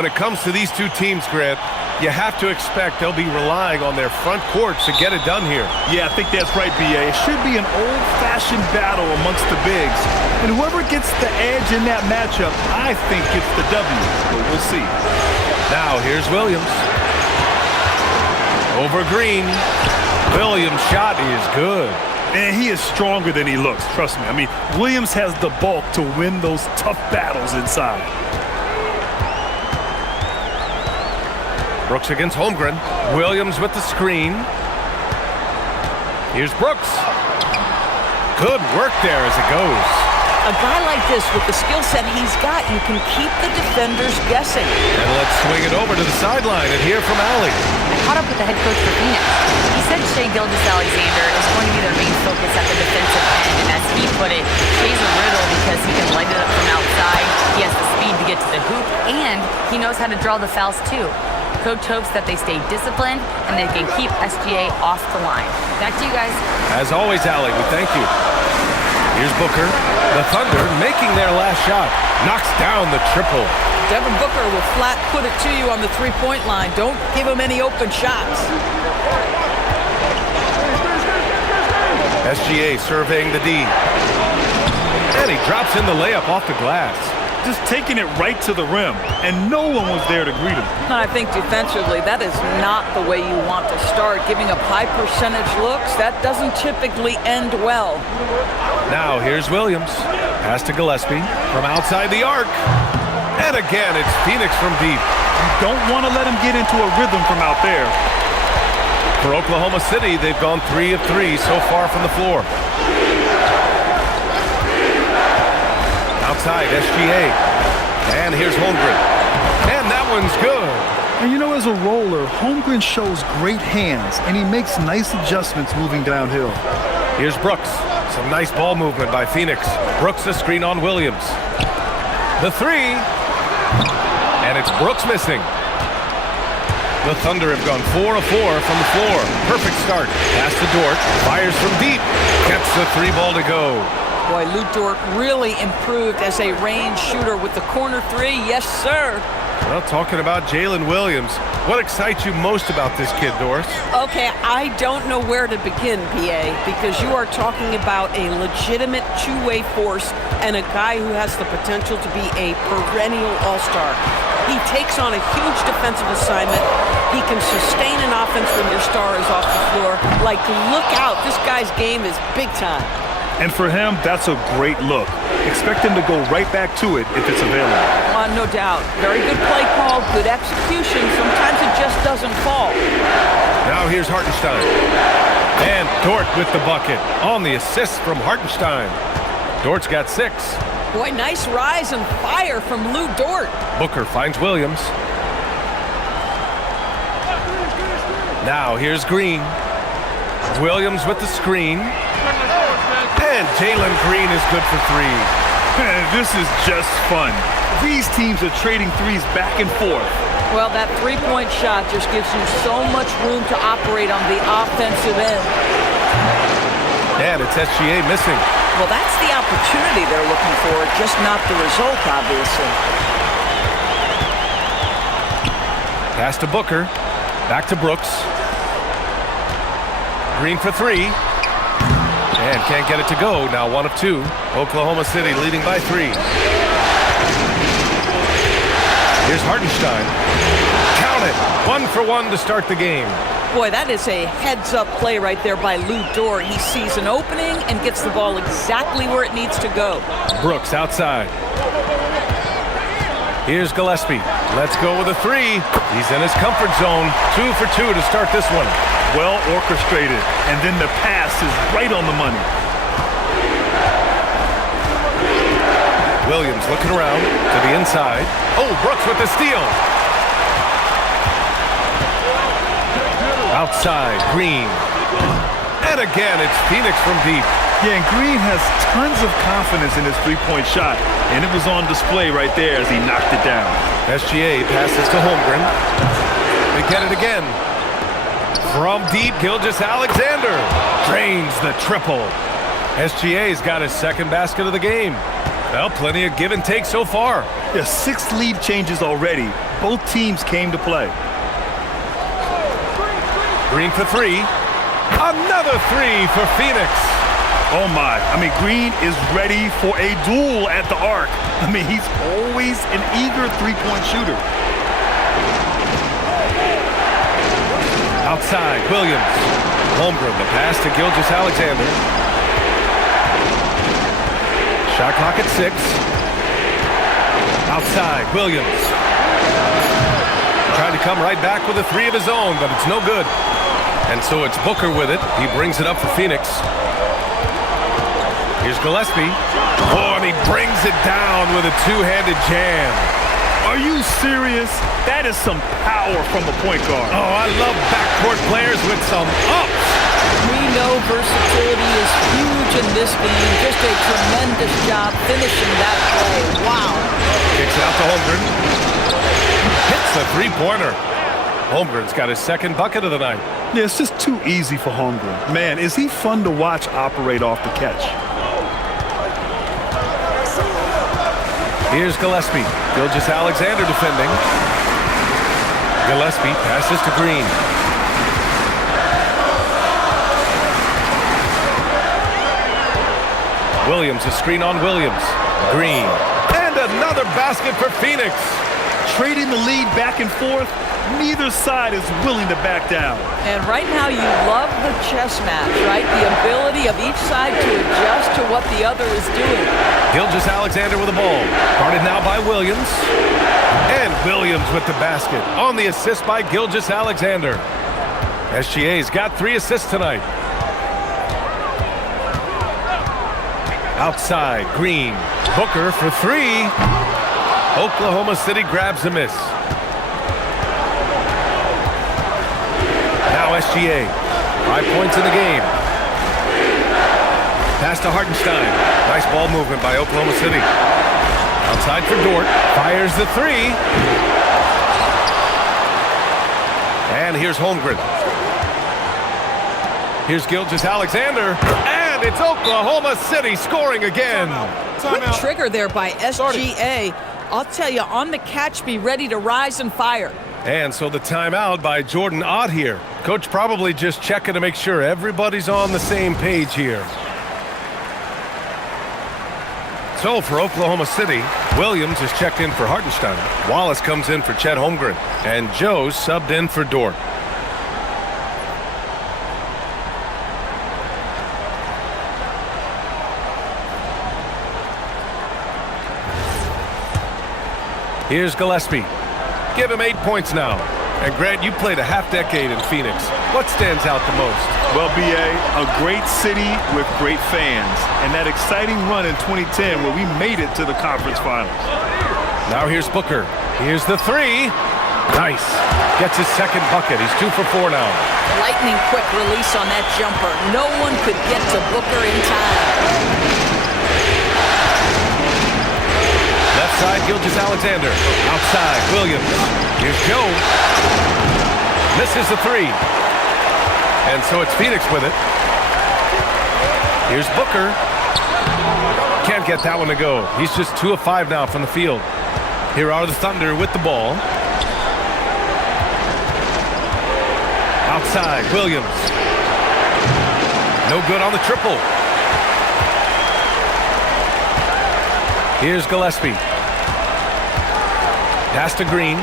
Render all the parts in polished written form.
When it comes to these two teams, Grant, you have to expect they'll be relying on their front court to get it done here. Yeah, I think that's right, B.A. It should be an old-fashioned battle amongst the bigs. And whoever gets the edge in that matchup, I think gets the W. But we'll see. Now, here's Williams. Over Green. Williams' shot is good. And he is stronger than he looks, trust me. I mean, Williams has the bulk to win those tough battles inside. Brooks against Holmgren. Williams with the screen. Here's Brooks. Good work there as it goes. A guy like this with the skill set he's got, you can keep the defenders guessing. And let's swing it over to the sideline and hear from Allie. I caught up with the head coach for Phoenix. He said Shai Gilgeous-Alexander is going to be their main focus at the defensive end. And as he put it, Shai's a riddle because he can light it up from outside. He has the speed to get to the hoop, and he knows how to draw the fouls too. Coach hopes that they stay disciplined and they can keep SGA off the line. Back to you guys. As always, Allie, we thank you. Here's Booker. The Thunder making their last shot. Knocks down the triple. Devin Booker will flat put it to you on the three-point line. Don't give him any open shots. SGA surveying the D. And he drops in the layup off the glass. Just taking it right to the rim, and no one was there to greet him. I think defensively, that is not the way you want to start. Giving up high percentage looks, that doesn't typically end well. Now here's Williams. Pass to Gillespie from outside the arc. And again, it's Phoenix from deep. You don't want to let him get into a rhythm from out there. For Oklahoma City, they've gone 3 of 3 so far from the floor. Outside, SGA. And here's Holmgren. And that one's good. And you know, as a roller, Holmgren shows great hands, and he makes nice adjustments moving downhill. Here's Brooks. Some nice ball movement by Phoenix. Brooks a screen on Williams. The three. And it's Brooks missing. The Thunder have gone 4 of 4 from the floor. Perfect start. Pass to Dort. Fires from deep. Gets the 3 ball to go. Boy, Lou Dort really improved as a range shooter with the corner 3. Yes, sir. Well, talking about Jalen Williams, what excites you most about this kid, Doris? Okay, I don't know where to begin, PA, because you are talking about a legitimate two-way force and a guy who has the potential to be a perennial all-star. He takes on a huge defensive assignment. He can sustain an offense when your star is off the floor. Like, look out, this guy's game is big time. And for him, that's a great look. Expect him to go right back to it if it's available. No doubt. Very good play call, good execution. Sometimes it just doesn't fall. Now here's Hartenstein. And Dort with the bucket on the assist from Hartenstein. Dort's got 6. Boy, nice rise and fire from Lou Dort. Booker finds Williams. Now here's Green. Williams with the screen. And Jalen Green is good for 3. This is just fun. These teams are trading threes back and forth. Well, that three-point shot just gives you so much room to operate on the offensive end. And it's SGA missing. Well, that's the opportunity they're looking for, just not the result, obviously. Pass to Booker. Back to Brooks. Green for 3. And can't get it to go. Now 1 of 2. Oklahoma City leading by 3. Here's Hartenstein. Count it. 1 for 1 to start the game. Boy, that is a heads-up play right there by Lou Dort. He sees an opening and gets the ball exactly where it needs to go. Brooks outside. Here's Gillespie. Let's go with a 3. He's in his comfort zone. 2 for 2 to start this one. Well orchestrated, and then the pass is right on the money. Williams looking around to the inside. Oh, Brooks with the steal. Outside, Green. And again, it's Phoenix from deep. Yeah, and Green has tons of confidence in his three-point shot, and it was on display right there as he knocked it down. SGA passes to Holmgren. They get it again. From deep, Gilgeous-Alexander drains the triple. SGA's got his second basket of the game. Well, plenty of give and take so far. There's 6 lead changes already. Both teams came to play. Green for 3. Another 3 for Phoenix. Oh my, Green is ready for a duel at the arc. He's always an eager three-point shooter. Outside, Williams. Holmgren, the pass to Gilgeous-Alexander. Shot clock at 6. Outside, Williams. Trying to come right back with a 3 of his own, but it's no good. And so it's Booker with it. He brings it up for Phoenix. Here's Gillespie. Oh, and he brings it down with a two-handed jam. Are you serious? That is some power from a point guard. Oh, I love backcourt players with some ups. We know versatility is huge in this game. Just a tremendous job finishing that play. Wow. Kicks it out to Holmgren. Hits a three-pointer. Holmgren's got his second bucket of the night. Yeah, it's just too easy for Holmgren. Man, is he fun to watch operate off the catch. Here's Gillespie. Gilgeous-Alexander defending. Gillespie passes to Green. Williams, a screen on Williams. Green. And another basket for Phoenix. Trading the lead back and forth, neither side is willing to back down. And right now you love the chess match, right? The ability of each side to adjust to what the other is doing. Gilgeous-Alexander with the ball. Guarded now by Williams. And Williams with the basket. On the assist by Gilgeous-Alexander. SGA's got 3 assists tonight. Outside, Green. Booker for 3. Oklahoma City grabs a miss. Now SGA. 5 points in the game. Pass to Hartenstein. Nice ball movement by Oklahoma City. Outside for Dort. Fires the 3. And here's Holmgren. Here's Gilgeous-Alexander. And it's Oklahoma City scoring again. Quick trigger there by SGA. I'll tell you, on the catch, be ready to rise and fire. And so the timeout by Jordan Ott here. Coach probably just checking to make sure everybody's on the same page here. So for Oklahoma City, Williams is checked in for Hartenstein. Wallace comes in for Chet Holmgren. And Joe's subbed in for Dort. Here's Gillespie. Give him 8 points now. And Grant, you played a half-decade in Phoenix. What stands out the most? Well, B.A., a great city with great fans. And that exciting run in 2010 where we made it to the conference finals. Now here's Booker. Here's the 3. Nice. Gets his second bucket. He's 2 for 4 now. Lightning quick release on that jumper. No one could get to Booker in time. Left side, Gilgeous-Alexander. Outside, Williams. Here's Joe. Misses the 3. And so it's Phoenix with it. Here's Booker. Can't get that one to go. He's just 2 of 5 now from the field. Here are the Thunder with the ball. Outside, Williams. No good on the triple. Here's Gillespie. Pass to Green.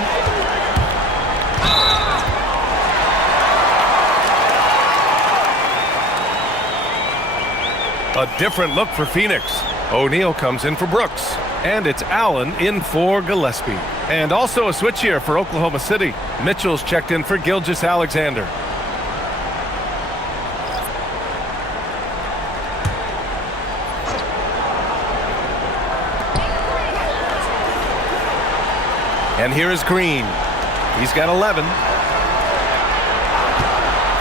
A different look for Phoenix. O'Neal comes in for Brooks. And it's Allen in for Gillespie. And also a switch here for Oklahoma City. Mitchell's checked in for Gilgeous-Alexander. And here is Green. He's got 11.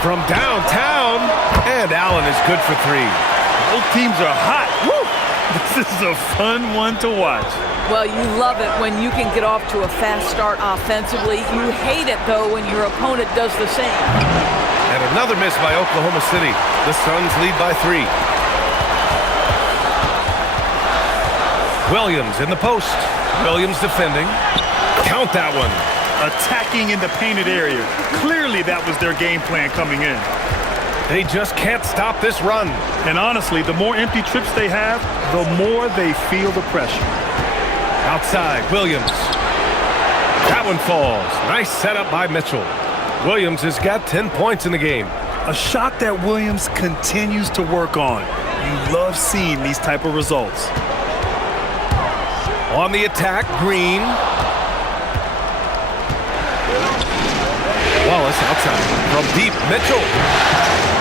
From downtown. And Allen is good for 3. Both teams are hot. Woo! This is a fun one to watch. Well, you love it when you can get off to a fast start offensively. You hate it, though, when your opponent does the same. And another miss by Oklahoma City. The Suns lead by 3. Williams in the post. Williams defending. Count that one. Attacking in the painted area. Clearly that was their game plan coming in. They just can't stop this run. And honestly, the more empty trips they have, the more they feel the pressure. Outside, Williams. That one falls. Nice setup by Mitchell. Williams has got 10 points in the game. A shot that Williams continues to work on. You love seeing these type of results. On the attack, Green. Wallace outside. From deep, Mitchell.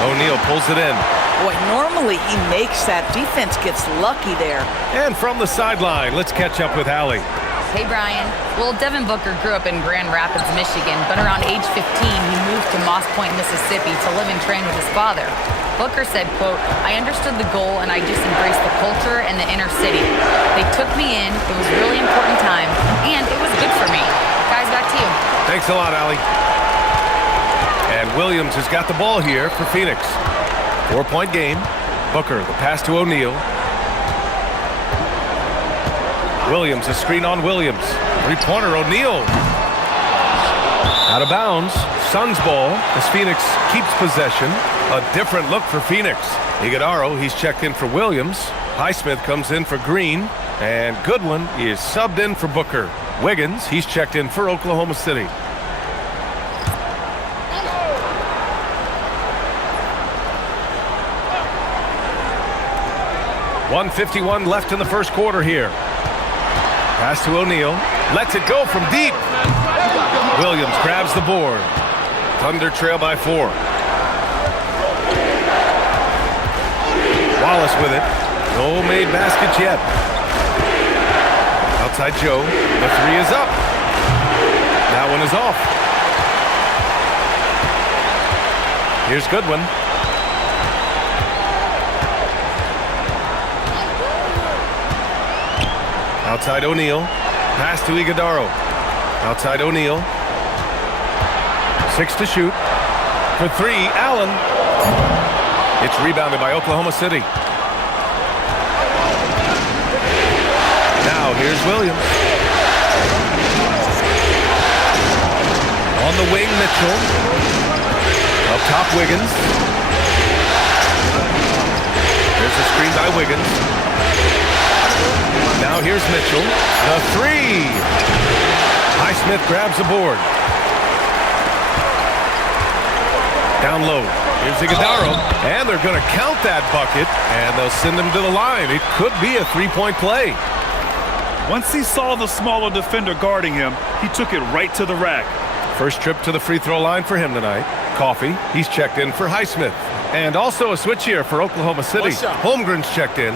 O'Neal pulls it in. Boy, normally he makes that. Defense gets lucky there. And from the sideline, let's catch up with Allie. Hey, Brian. Well, Devin Booker grew up in Grand Rapids, Michigan, but around age 15, he moved to Moss Point, Mississippi to live and train with his father. Booker said, quote, "I understood the goal and I just embraced the culture and the inner city. They took me in. It was a really important time, and it was good for me." Guys, back to you. Thanks a lot, Allie. And Williams has got the ball here for Phoenix. 4-point game. Booker, the pass to O'Neal. Williams, a screen on Williams. Three-pointer, O'Neal. Out of bounds. Suns ball as Phoenix keeps possession. A different look for Phoenix. Iguodaro, he's checked in for Williams. Highsmith comes in for Green. And Goodwin is subbed in for Booker. Wiggins, he's checked in for Oklahoma City. .151 left in the first quarter here. Pass to O'Neal. Lets it go from deep. Williams grabs the board. Thunder trail by 4. Wallace with it. No made baskets yet. Outside Joe. The 3 is up. That one is off. Here's Goodwin. Outside O'Neal. Pass to Iguodaro. Outside O'Neal. 6 to shoot. For 3, Allen. It's rebounded by Oklahoma City. Now here's Williams. On the wing, Mitchell. Up top, Wiggins. There's a screen by Wiggins. Now here's Mitchell. The 3. Highsmith grabs the board. Down low. Here's Iguodaro. And they're going to count that bucket. And they'll send him to the line. It could be a 3-point play. Once he saw the smaller defender guarding him, he took it right to the rack. First trip to the free throw line for him tonight. Coffey, he's checked in for Highsmith. And also a switch here for Oklahoma City. Holmgren's checked in.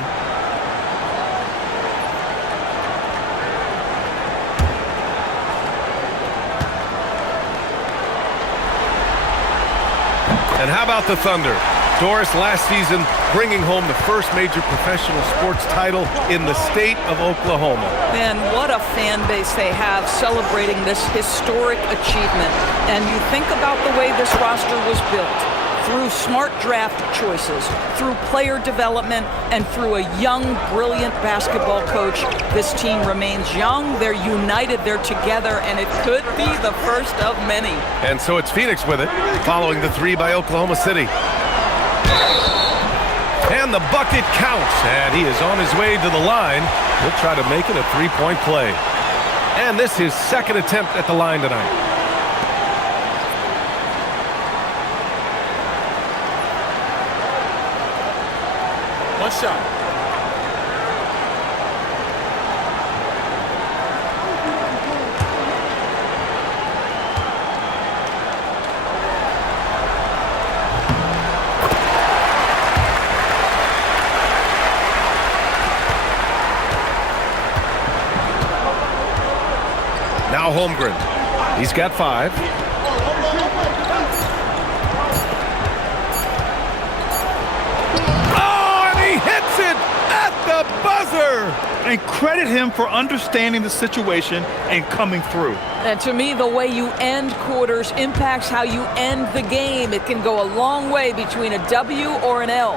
And how about the Thunder? Doris last season bringing home the first major professional sports title in the state of Oklahoma. Man, what a fan base they have celebrating this historic achievement. And you think about the way this roster was built. Through smart draft choices, through player development, and through a young, brilliant basketball coach, this team remains young, they're united, they're together, and it could be the first of many. And so it's Phoenix with it, following the 3 by Oklahoma City. And the bucket counts, and he is on his way to the line. He'll try to make it a 3-point play. And this is his second attempt at the line tonight. One shot. Now Holmgren. He's got 5. And credit him for understanding the situation and coming through. And to me, the way you end quarters impacts how you end the game. It can go a long way between a W or an L.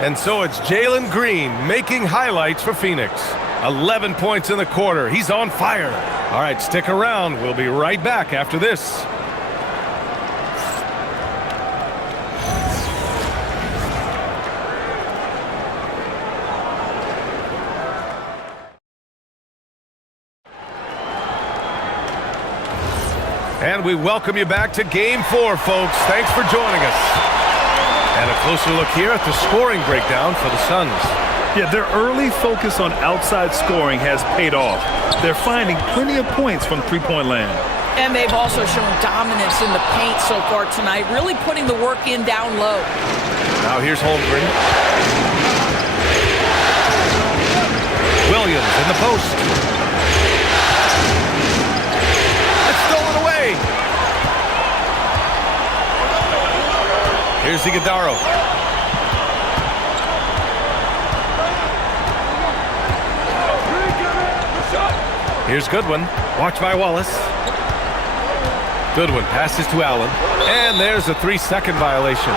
And so it's Jalen Green making highlights for Phoenix. 11 points in the quarter. He's on fire. All right, stick around. We'll be right back after this. And we welcome you back to Game 4, folks. Thanks for joining us. And a closer look here at the scoring breakdown for the Suns. Yeah, their early focus on outside scoring has paid off. They're finding plenty of points from three-point land. And they've also shown dominance in the paint so far tonight, really putting the work in down low. Now here's Holmgren. Williams in the post. Here's Iguodala. Here's Goodwin. Watch by Wallace. Goodwin passes to Allen. And there's a 3-second violation.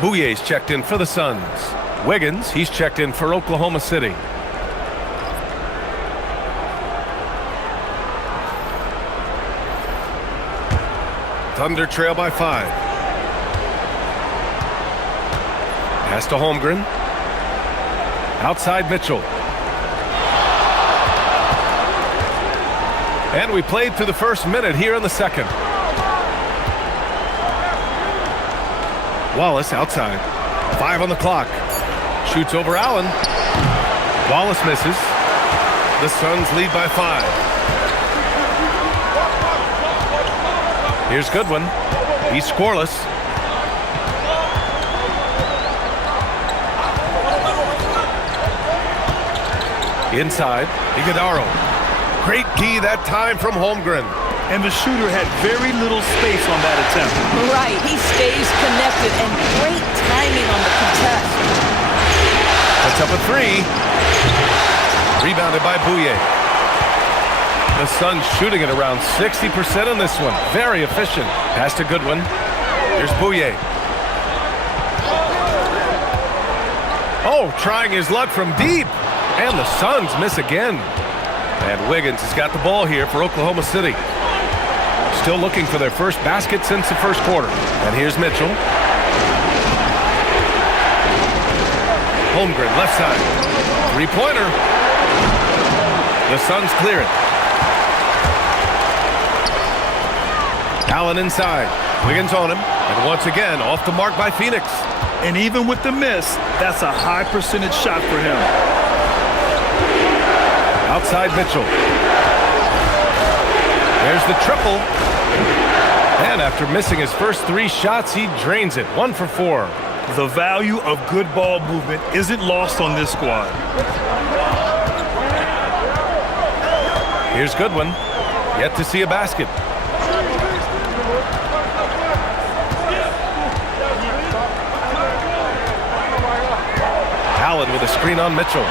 Bouyer's checked in for the Suns. Wiggins, he's checked in for Oklahoma City. Thunder trail by 5. Pass to Holmgren. Outside Mitchell. And we played through the first minute here in the second. Wallace outside. 5 on the clock. Shoots over Allen. Wallace misses. The Suns lead by 5. Here's Goodwin. He's scoreless. Inside, Iguodala. Great D that time from Holmgren. And the shooter had very little space on that attempt. Right, he stays connected, and great timing on the contest. Puts up a 3. Rebounded by Bouye. The Suns shooting at around 60% in this one. Very efficient. Pass to Goodwin. Here's Bouye. Oh, trying his luck from deep. And the Suns miss again. And Wiggins has got the ball here for Oklahoma City. Still looking for their first basket since the first quarter. And here's Mitchell. Holmgren, left side. 3-pointer. The Suns clear it. Allen inside. Wiggins on him. And once again, off the mark by Phoenix. And even with the miss, that's a high percentage shot for him. Outside Mitchell. There's the triple. And after missing his first 3 shots, he drains it. 1 for 4. The value of good ball movement isn't lost on this squad. Here's Goodwin. Yet to see a basket. Allen with a screen on Mitchell.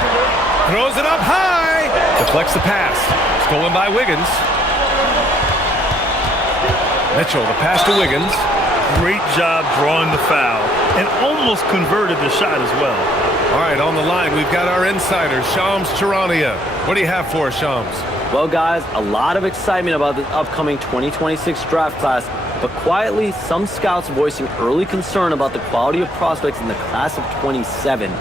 Throws it up high. Deflects the pass. Stolen by Wiggins. Mitchell, the pass to Wiggins. Great job drawing the foul and almost converted the shot as well. All right, on the line, we've got our insider, Shams Charania. What do you have for us, Shams? Well, guys, a lot of excitement about the upcoming 2026 draft class, but quietly, some scouts voicing early concern about the quality of prospects in the class of 27.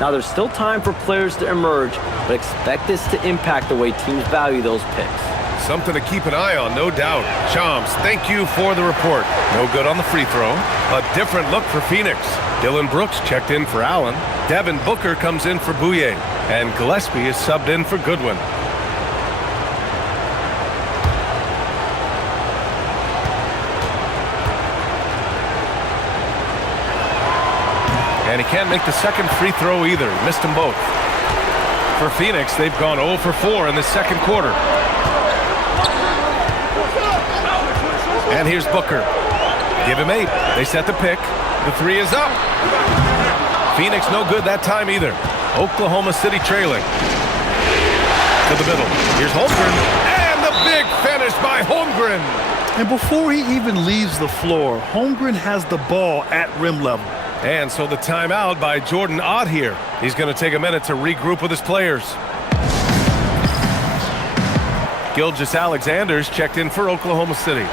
Now, there's still time for players to emerge, but expect this to impact the way teams value those picks. Something to keep an eye on, no doubt. Shams, thank you for the report. No good on the free throw. A different look for Phoenix. Dillon Brooks checked in for Allen. Devin Booker comes in for Bouye. And Gillespie is subbed in for Goodwin. And he can't make the second free throw either. Missed them both. For Phoenix, they've gone 0 for 4 in the second quarter. And here's Booker. Give him 8. They set the pick. The 3 is up. Phoenix no good that time either. Oklahoma City trailing. To the middle. Here's Holmgren. And the big finish by Holmgren. And before he even leaves the floor, Holmgren has the ball at rim level. And so the timeout by Jordan Ott here. He's going to take a minute to regroup with his players. Gilgeous-Alexander's checked in for Oklahoma City.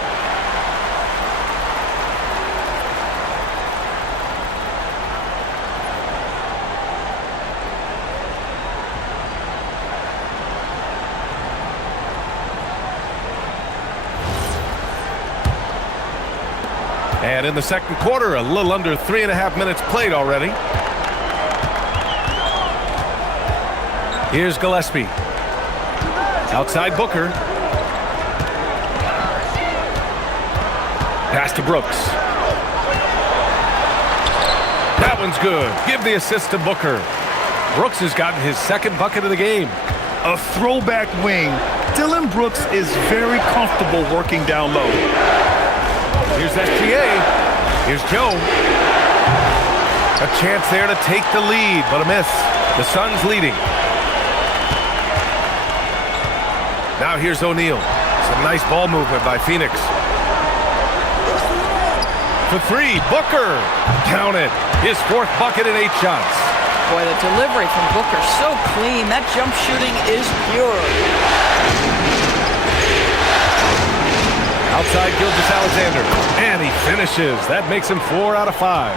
And in the second quarter, a little under 3.5 minutes played already. Here's Gillespie. Outside Booker. Pass to Brooks. That one's good. Give the assist to Booker. Brooks has gotten his second bucket of the game. A throwback wing. Dillon Brooks is very comfortable working down low. Here's SGA. Here's Joe. A chance there to take the lead, but a miss. The Suns leading. Now here's O'Neal. Some nice ball movement by Phoenix. For three, Booker. Count it. His fourth bucket in 8 shots. Boy, the delivery from Booker, so clean. That jump shooting is pure. Outside Gilgeous-Alexander. And he finishes. That makes him 4 out of 5.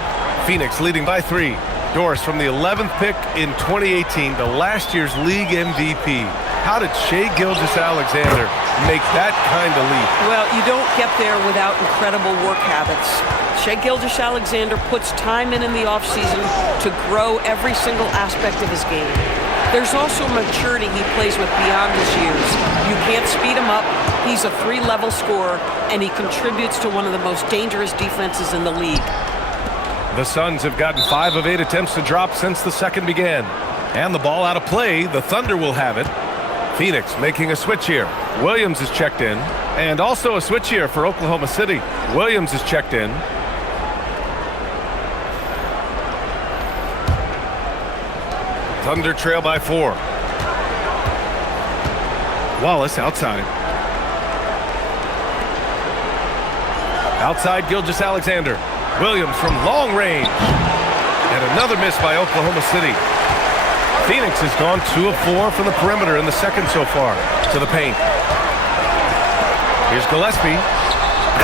Phoenix leading by 3. Doris from the 11th pick in 2018, the last year's league MVP. How did Shai Gilgeous-Alexander make that kind of leap? Well, you don't get there without incredible work habits. Shai Gilgeous-Alexander puts time in the offseason to grow every single aspect of his game. There's also maturity he plays with beyond his years. You can't speed him up. He's a 3-level scorer, and he contributes to one of the most dangerous defenses in the league. The Suns have gotten 5 of 8 attempts to drop since the second began. And the ball out of play. The Thunder will have it. Phoenix making a switch here. Williams is checked in. And also a switch here for Oklahoma City. Williams is checked in. Thunder trail by 4. Wallace outside. Outside Gilgeous-Alexander. Williams from long range. And another miss by Oklahoma City. Phoenix has gone 2 of 4 from the perimeter in the second so far. To the paint. Here's Gillespie.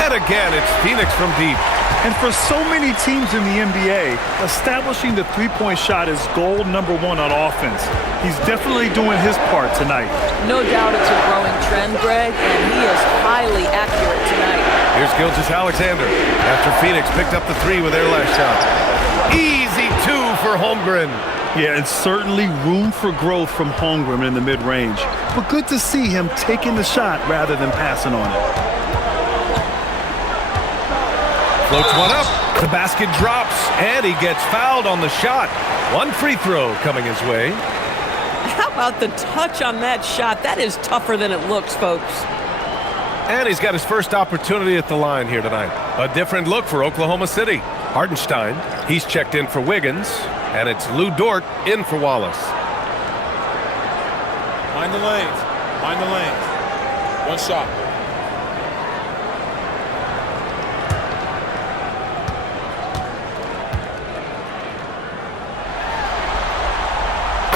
And again, it's Phoenix from deep. And for so many teams in the NBA, establishing the three-point shot is goal number 1 on offense. He's definitely doing his part tonight. No doubt it's a growing trend, Greg, and he is highly accurate tonight. Here's Gilgeous-Alexander after Phoenix picked up the 3 with their last shot. Easy 2 for Holmgren. Yeah, and certainly room for growth from Holmgren in the mid-range. But good to see him taking the shot rather than passing on it. Floats one up. The basket drops, and he gets fouled on the shot. 1 free throw coming his way. How about the touch on that shot? That is tougher than it looks, folks. And he's got his first opportunity at the line here tonight. A different look for Oklahoma City. Hardenstein, he's checked in for Wiggins, and it's Lou Dort in for Wallace. Mind the lanes. Mind the lanes. 1 shot.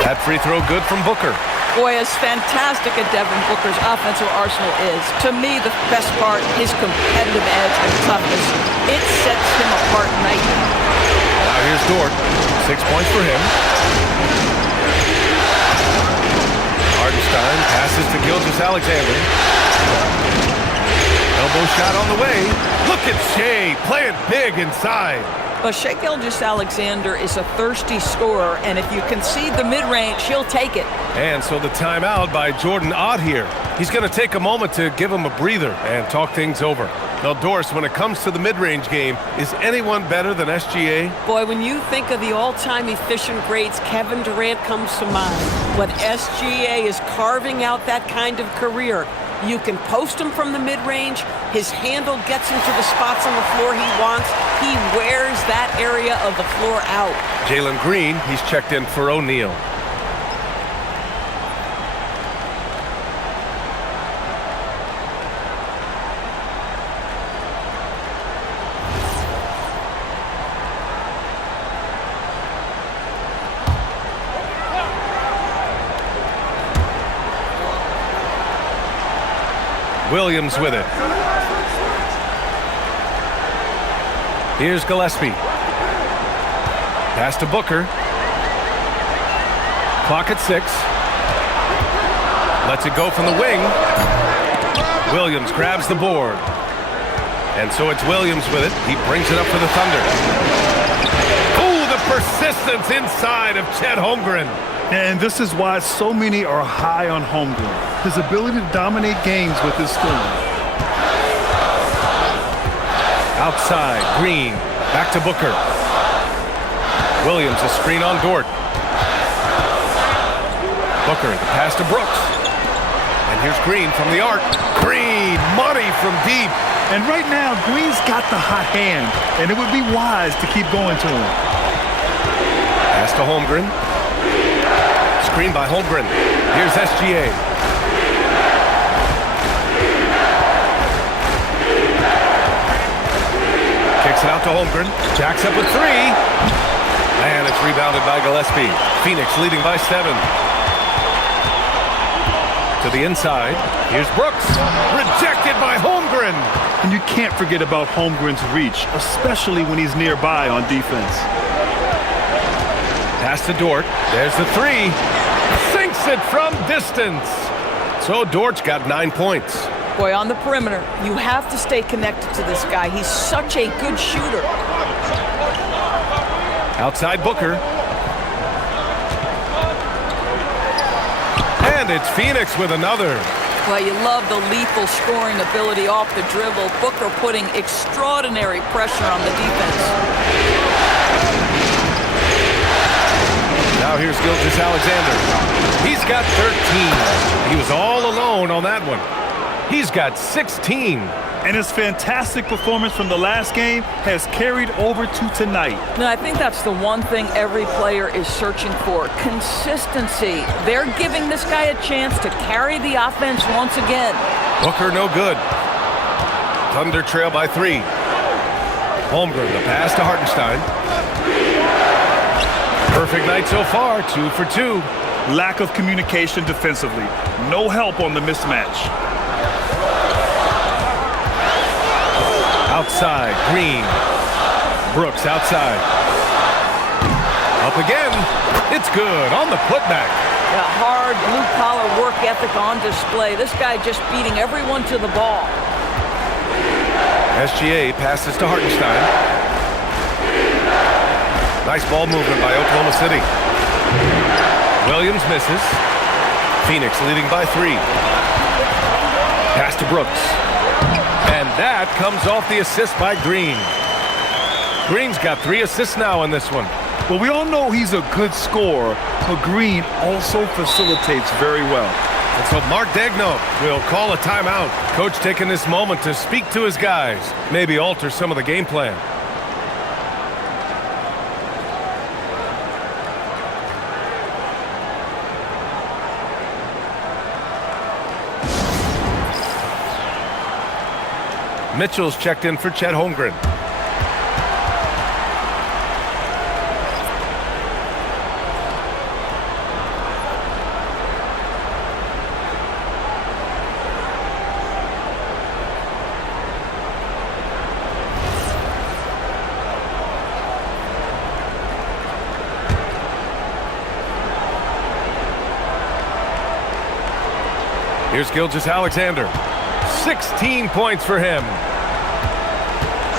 That free throw good from Booker. Boy, as fantastic as Devin Booker's offensive arsenal is, to me the best part, his competitive edge and toughness. It sets him apart nightly. Now here's Dort. 6 points for him. Hardenstein passes to Gilgeous-Alexander. Elbow shot on the way. Look at Shai playing big inside. But Shai Gilgeous-Alexander is a thirsty scorer, and if you concede the mid-range, he'll take it. And so the timeout by Jordan Ott here. He's going to take a moment to give him a breather and talk things over. Now, Doris, when it comes to the mid-range game, is anyone better than SGA? Boy, when you think of the all-time efficient greats, Kevin Durant comes to mind. But SGA is carving out that kind of career. You can post him from the mid-range. His handle gets him to the spots on the floor he wants. He wears that area of the floor out. Jalen Green, he's checked in for O'Neal. Williams with it. Here's Gillespie. Pass to Booker. Clock at 6. Lets it go from the wing. Williams grabs the board. And so it's Williams with it. He brings it up for the Thunder. Oh, the persistence inside of Chet Holmgren. And this is why so many are high on Holmgren. His ability to dominate games with his scoring. Outside, Green. Back to Booker. Williams, a screen on Dort. Booker, the pass to Brooks. And here's Green from the arc. Green, money from deep. And right now, Green's got the hot hand, and it would be wise to keep going to him. Pass to Holmgren. Screen by Holmgren. Here's SGA. Kicks it out to Holmgren. Jacks up with 3. And it's rebounded by Gillespie. Phoenix leading by 7. To the inside. Here's Brooks. Rejected by Holmgren. And you can't forget about Holmgren's reach, especially when he's nearby on defense. Pass to Dort. There's the 3. Sinks it from distance. So Dort's got 9 points. Boy, on the perimeter, you have to stay connected to this guy. He's such a good shooter. Outside Booker. And it's Phoenix with another. Well, you love the lethal scoring ability off the dribble. Booker putting extraordinary pressure on the defense. Now here's Gilgeous-Alexander. He's got 13. He was all alone on that one. He's got 16. And his fantastic performance from the last game has carried over to tonight. Now, I think that's the one thing every player is searching for. Consistency. They're giving this guy a chance to carry the offense once again. Booker no good. Thunder trail by 3. Holmgren, the pass to Hartenstein. Perfect night so far, 2 for 2. Lack of communication defensively. No help on the mismatch. Outside, Green. Brooks outside. Up again. It's good on the putback. A hard blue-collar work ethic on display. This guy just beating everyone to the ball. SGA passes to Hartenstein. Nice ball movement by Oklahoma City. Williams misses. Phoenix leading by 3. Pass to Brooks. And that comes off the assist by Green. Green's got 3 assists now in this one. Well, we all know he's a good scorer, but Green also facilitates very well. And so Mark Daigneault will call a timeout. Coach taking this moment to speak to his guys, maybe alter some of the game plan. Mitchell's checked in for Chet Holmgren. Here's Gilgeous-Alexander. 16 points for him.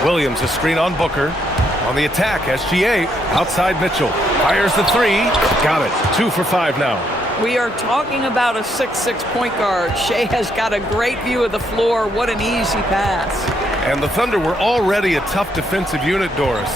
Williams, a screen on Booker. On the attack, SGA. Outside Mitchell. Fires the 3. Got it. 2 for 5 now. We are talking about a 6'6" point guard. Shea has got a great view of the floor. What an easy pass. And the Thunder were already a tough defensive unit, Doris.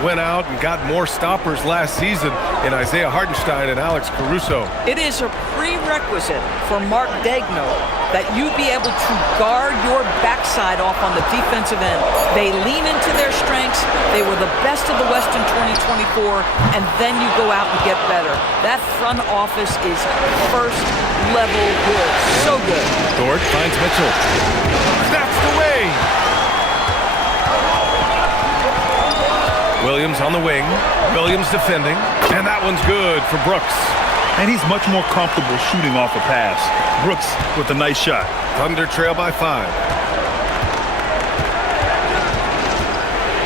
Went out and got more stoppers last season in Isaiah Hartenstein and Alex Caruso. It is a prerequisite for Mark Daigneault that you be able to guard your backside off on the defensive end. They lean into their strengths. They were the best of the West in 2024, and then you go out and get better. That front office is first level good. So good. Dort finds Mitchell. Snatched away. Williams on the wing. Williams defending. And that one's good for Brooks. and he's much more comfortable shooting off a pass. Brooks with a nice shot. Thunder trail by 5.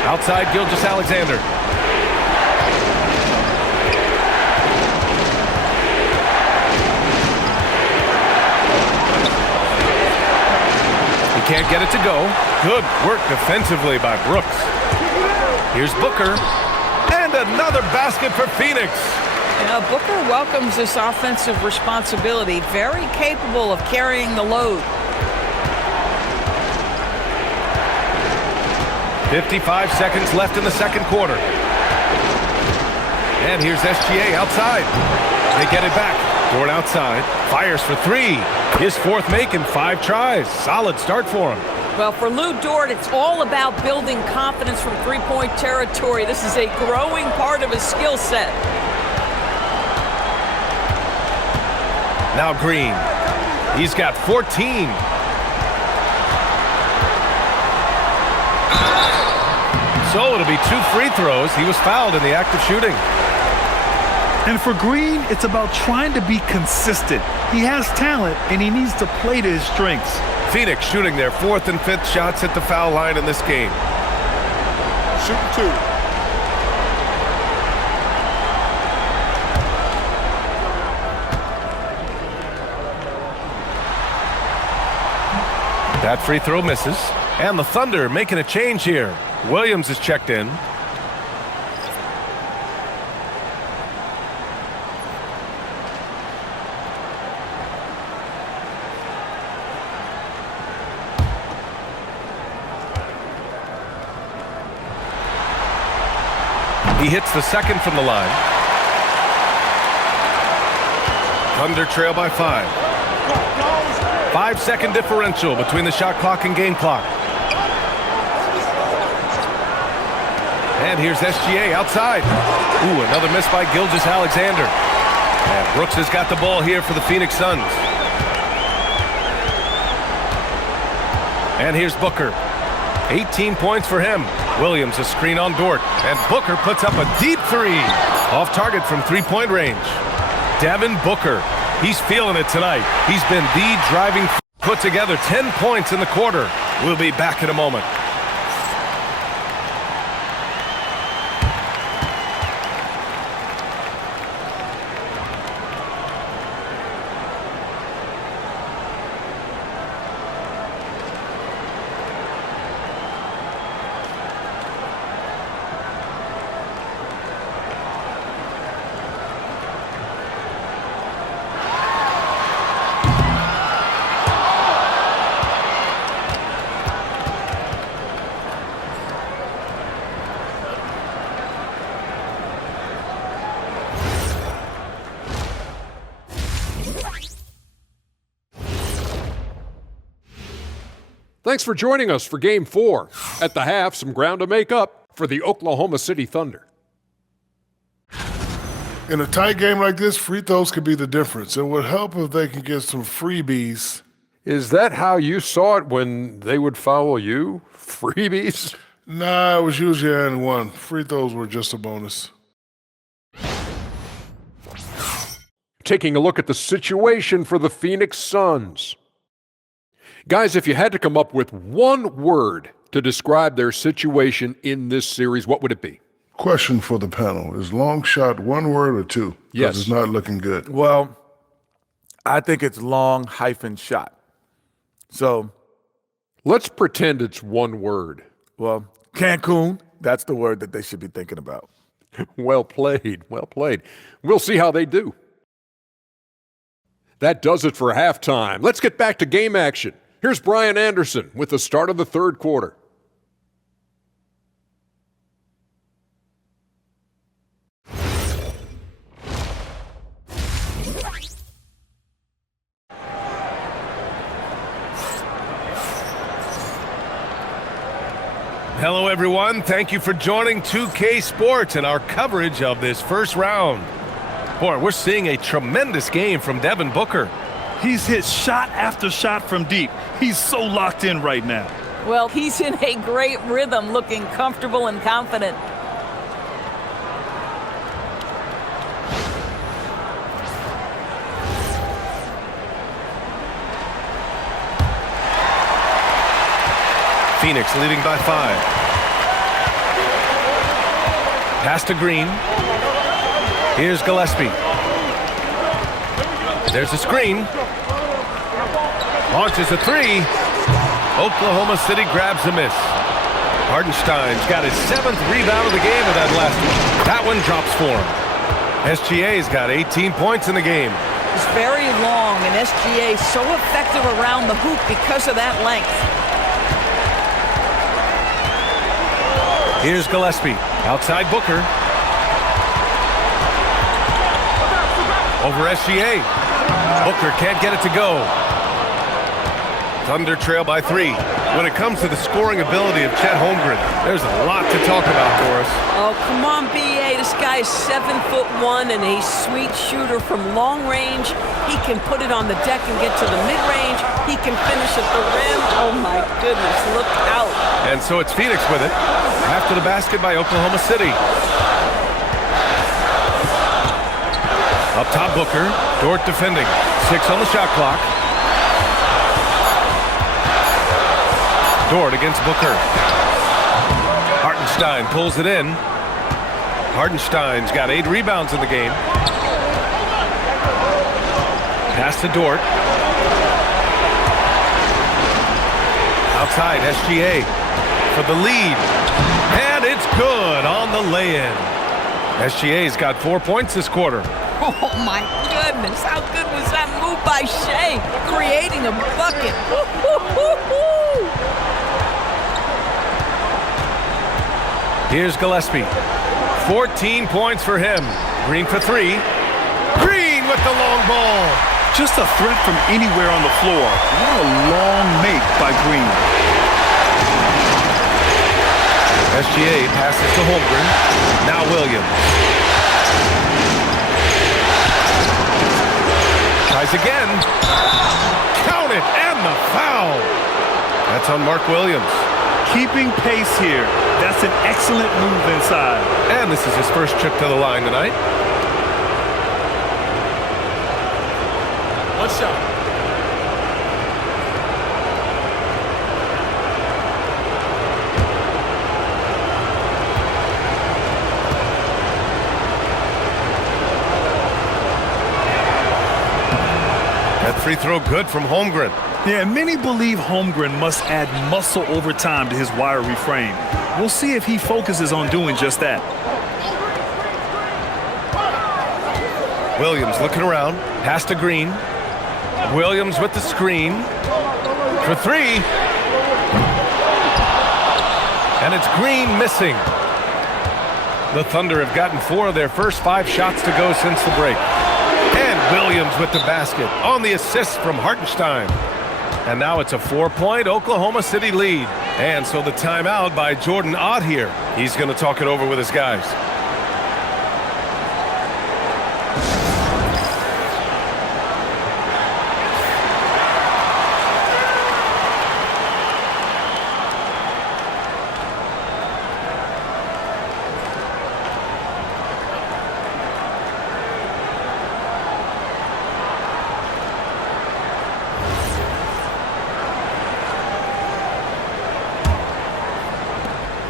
Outside, Gilgeous-Alexander. He can't get it to go. Good work defensively by Brooks. Here's Booker. And another basket for Phoenix. Booker welcomes this offensive responsibility. Very capable of carrying the load. 55 seconds left in the second quarter. And here's SGA outside. They get it back. Dort outside. Fires for 3. His 4th make in 5 tries. Solid start for him. Well, for Lou Dort, it's all about building confidence from three-point territory. This is a growing part of his skill set. Now Green. He's got 14. So it'll be 2 free throws. He was fouled in the act of shooting. And for Green, it's about trying to be consistent. He has talent, and he needs to play to his strengths. Phoenix shooting their 4th and 5th shots at the foul line in this game. Shooting 2. That free throw misses. And the Thunder making a change here. Williams is checked in. He hits the second from the line. Thunder trail by 5. 5-second differential between the shot clock and game clock. And here's SGA outside. Ooh, another miss by Gilgeous-Alexander. And Brooks has got the ball here for the Phoenix Suns. And here's Booker. 18 points for him. Williams a screen on Dort. And Booker puts up a deep 3. Off target from 3-point range. Devin Booker. He's feeling it tonight. He's been the driving. Put together 10 points in the quarter. We'll be back in a moment. Thanks for joining us for Game 4. At the half, some ground to make up for the Oklahoma City Thunder. In a tight game like this, free throws could be the difference. It would help if they can get some freebies. Is that how you saw it when they would foul you? Freebies? Nah, it was usually and one. Free throws were just a bonus. Taking a look at the situation for the Phoenix Suns. Guys, if you had to come up with one word to describe their situation in this series, what would it be? Question for the panel. Is long shot one word or two? Yes. It's not looking good. Well, I think it's long hyphen shot. So, let's pretend it's one word. well, Cancun, that's the word that they should be thinking about. Well played, well played. We'll see how they do. That does it for halftime. Let's get back to game action. Here's Brian Anderson with the start of the third quarter. Hello, everyone. Thank you for joining 2K Sports and our coverage of this first round. Boy, we're seeing a tremendous game from Devin Booker. He's hit shot after shot from deep. He's so locked in right now. Well, he's in a great rhythm, looking comfortable and confident. Phoenix leading by 5. Pass to Green. Here's Gillespie. There's a screen. Launches a 3. Oklahoma City grabs a miss. Hardenstein's got his 7th rebound of the game with that last one. That one drops for him. SGA's got 18 points in the game. It's very long, and SGA so effective around the hoop because of that length. Here's Gillespie. Outside Booker. Over SGA. Booker can't get it to go. Thunder trail by 3. When it comes to the scoring ability of Chet Holmgren, there's a lot to talk about for us. Oh, come on, BA. This guy is 7'1" and a sweet shooter from long range. He can put it on the deck and get to the mid-range. He can finish at the rim. Oh, my goodness. Look out. And so it's Phoenix with it. After the basket by Oklahoma City. Up top, Booker. Dort defending. 6 on the shot clock. Dort against Booker. Hartenstein pulls it in. Hartenstein's got 8 rebounds in the game. Pass to Dort. Outside, SGA for the lead. And it's good on the lay-in. SGA's got 4 points this quarter. Oh, my goodness. How good was that move by Shea? Creating a bucket. Woo-hoo-hoo-hoo. Here's Gillespie. 14 points for him. Green for 3. Green with the long ball. Just a threat from anywhere on the floor. What a long make by Green. SGA passes to Holmgren. Now Williams. Tries again. Count it, and the foul. That's on Mark Williams. Keeping pace here. That's an excellent move inside. And this is his first trip to the line tonight. One shot. That free throw good from Holmgren. Yeah, many believe Holmgren must add muscle over time to his wiry frame. We'll see if he focuses on doing just that. Williams looking around. Pass to Green. Williams with the screen. For 3. And it's Green missing. The Thunder have gotten 4 of their first 5 shots to go since the break. And Williams with the basket on the assist from Hartenstein. And now it's a 4-point Oklahoma City lead. And so the timeout by Jordan Ott here. He's going to talk it over with his guys.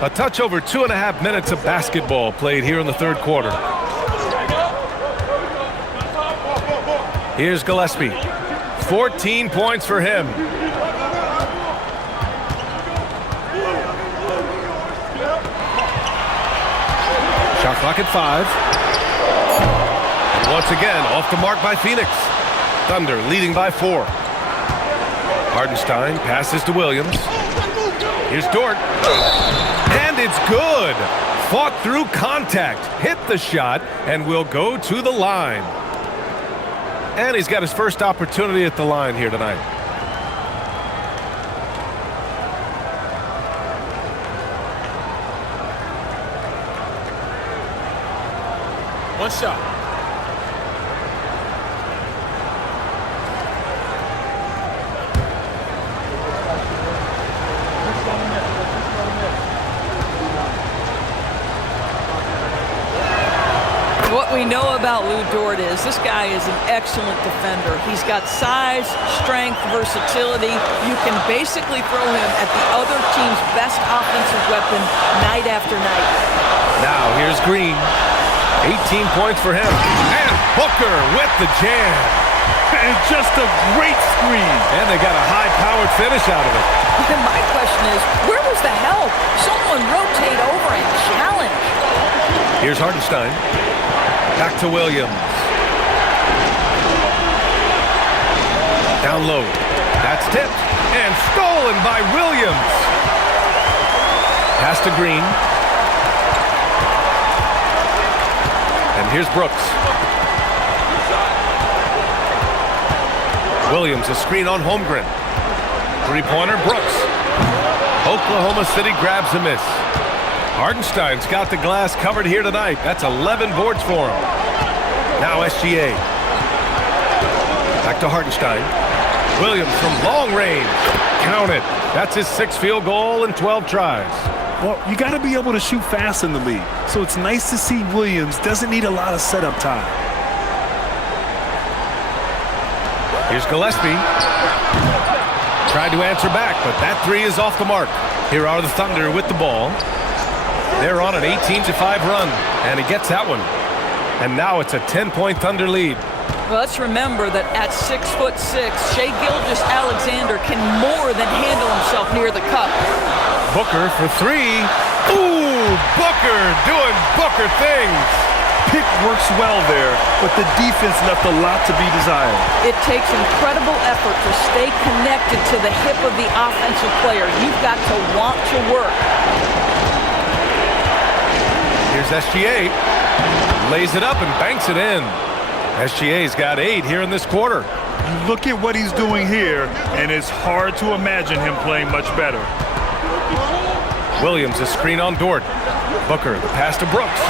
A touch over 2.5 minutes of basketball played here in the third quarter. Here's Gillespie. 14 points for him. Shot clock at 5. And once again, off the mark by Phoenix. Thunder leading by 4. Hartenstein passes to Williams. Here's Dort. And it's good. Fought through contact, hit the shot, and will go to the line. And he's got his first opportunity at the line here tonight. One shot. What we we know about Lou Dort is this guy is an excellent defender. He's got size, strength, versatility. You can basically throw him at the other team's best offensive weapon night after night. Now here's Green. 18 points for him. And Booker with the jam. And just a great screen. And they got a high-powered finish out of it. And my question is, where was the help? Someone rotate over and challenge. Here's Hartenstein. Back to Williams. Down low. That's tipped. And stolen by Williams. Pass to Green. And here's Brooks. Williams, a screen on Holmgren. Three-pointer, Brooks. Oklahoma City grabs a miss. Hartenstein's got the glass covered here tonight. That's 11 boards for him. Now SGA. Back to Hartenstein. Williams from long range. Count it. That's his 6th field goal in 12 tries. Well, you got to be able to shoot fast in the league. So it's nice to see Williams doesn't need a lot of setup time. Here's Gillespie. Tried to answer back, but that three is off the mark. Here are the Thunder with the ball. They're on an 18-5 run, and he gets that one. And now it's a 10-point Thunder lead. Well, let's remember that at 6'6", Shai Gilgeous-Alexander can more than handle himself near the cup. Booker for three. Ooh, Booker doing Booker things. Pick works well there, but the defense left a lot to be desired. It takes incredible effort to stay connected to the hip of the offensive player. You've got to want to work. Here's SGA. Lays it up and banks it in. SGA's got 8 here in this quarter. You look at what he's doing here, and it's hard to imagine him playing much better. Williams, a screen on Dort. Booker, the pass to Brooks.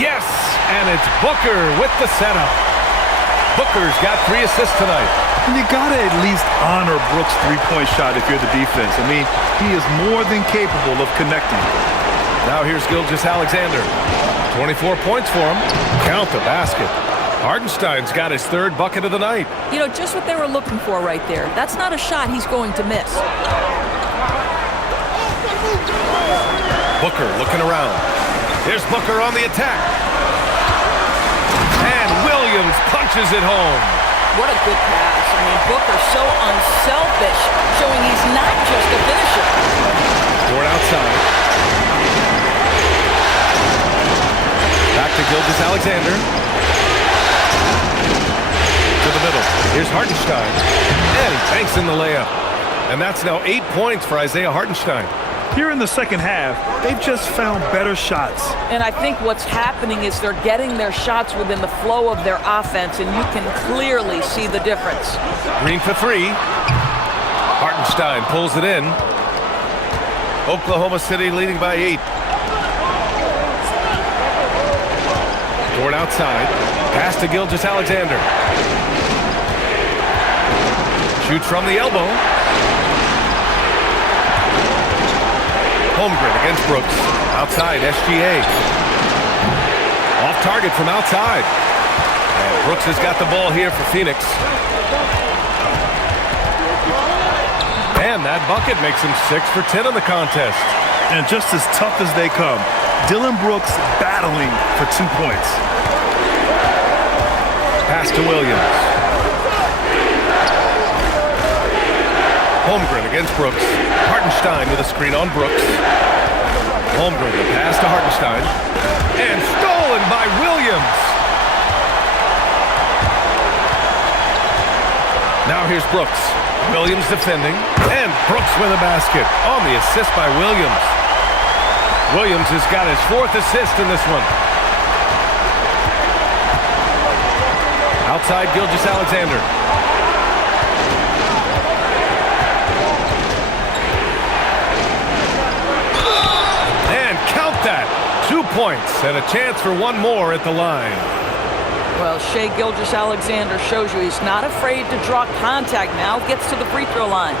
Yes, and it's Booker with the setup. Booker's got 3 assists tonight. And you got to at least honor Brooks' three-point shot if you're the defense. I mean, he is more than capable of connecting. Now here's Gilgeous-Alexander. 24 points for him. Count the basket. Hartenstein's got his 3rd bucket of the night. You know, just what they were looking for right there. That's not a shot he's going to miss. Booker looking around. Here's Booker on the attack. And Williams punches it home. What a good pass. I mean, Booker's so unselfish, showing he's not just a finisher. Dort outside. Back to Gilgeous-Alexander. To the middle. Here's Hartenstein. And he banks in the layup. And that's now 8 points for Isaiah Hartenstein. Here in the second half, they've just found better shots. And I think what's happening is they're getting their shots within the flow of their offense, and you can clearly see the difference. Green for 3. Hartenstein pulls it in. Oklahoma City leading by 8. Dort outside. Pass to Gilgeous-Alexander. Shoots from the elbow. Holmgren against Brooks. Outside, SGA. Off target from outside. And Brooks has got the ball here for Phoenix. And that bucket makes him 6 for 10 in the contest. And just as tough as they come, Dillon Brooks battling for 2 points. Pass to Williams. Holmgren against Brooks. Hartenstein with a screen on Brooks. Holmgren, the pass to Hartenstein. And stolen by Williams. Now here's Brooks. Williams defending. And Brooks with a basket on the assist by Williams. Williams has got his 4th assist in this one. Outside Gilgeous-Alexander. And count that. 2 points and a chance for one more at the line. Well, Shai Gilgeous-Alexander shows you he's not afraid to draw contact now. Gets to the free throw line.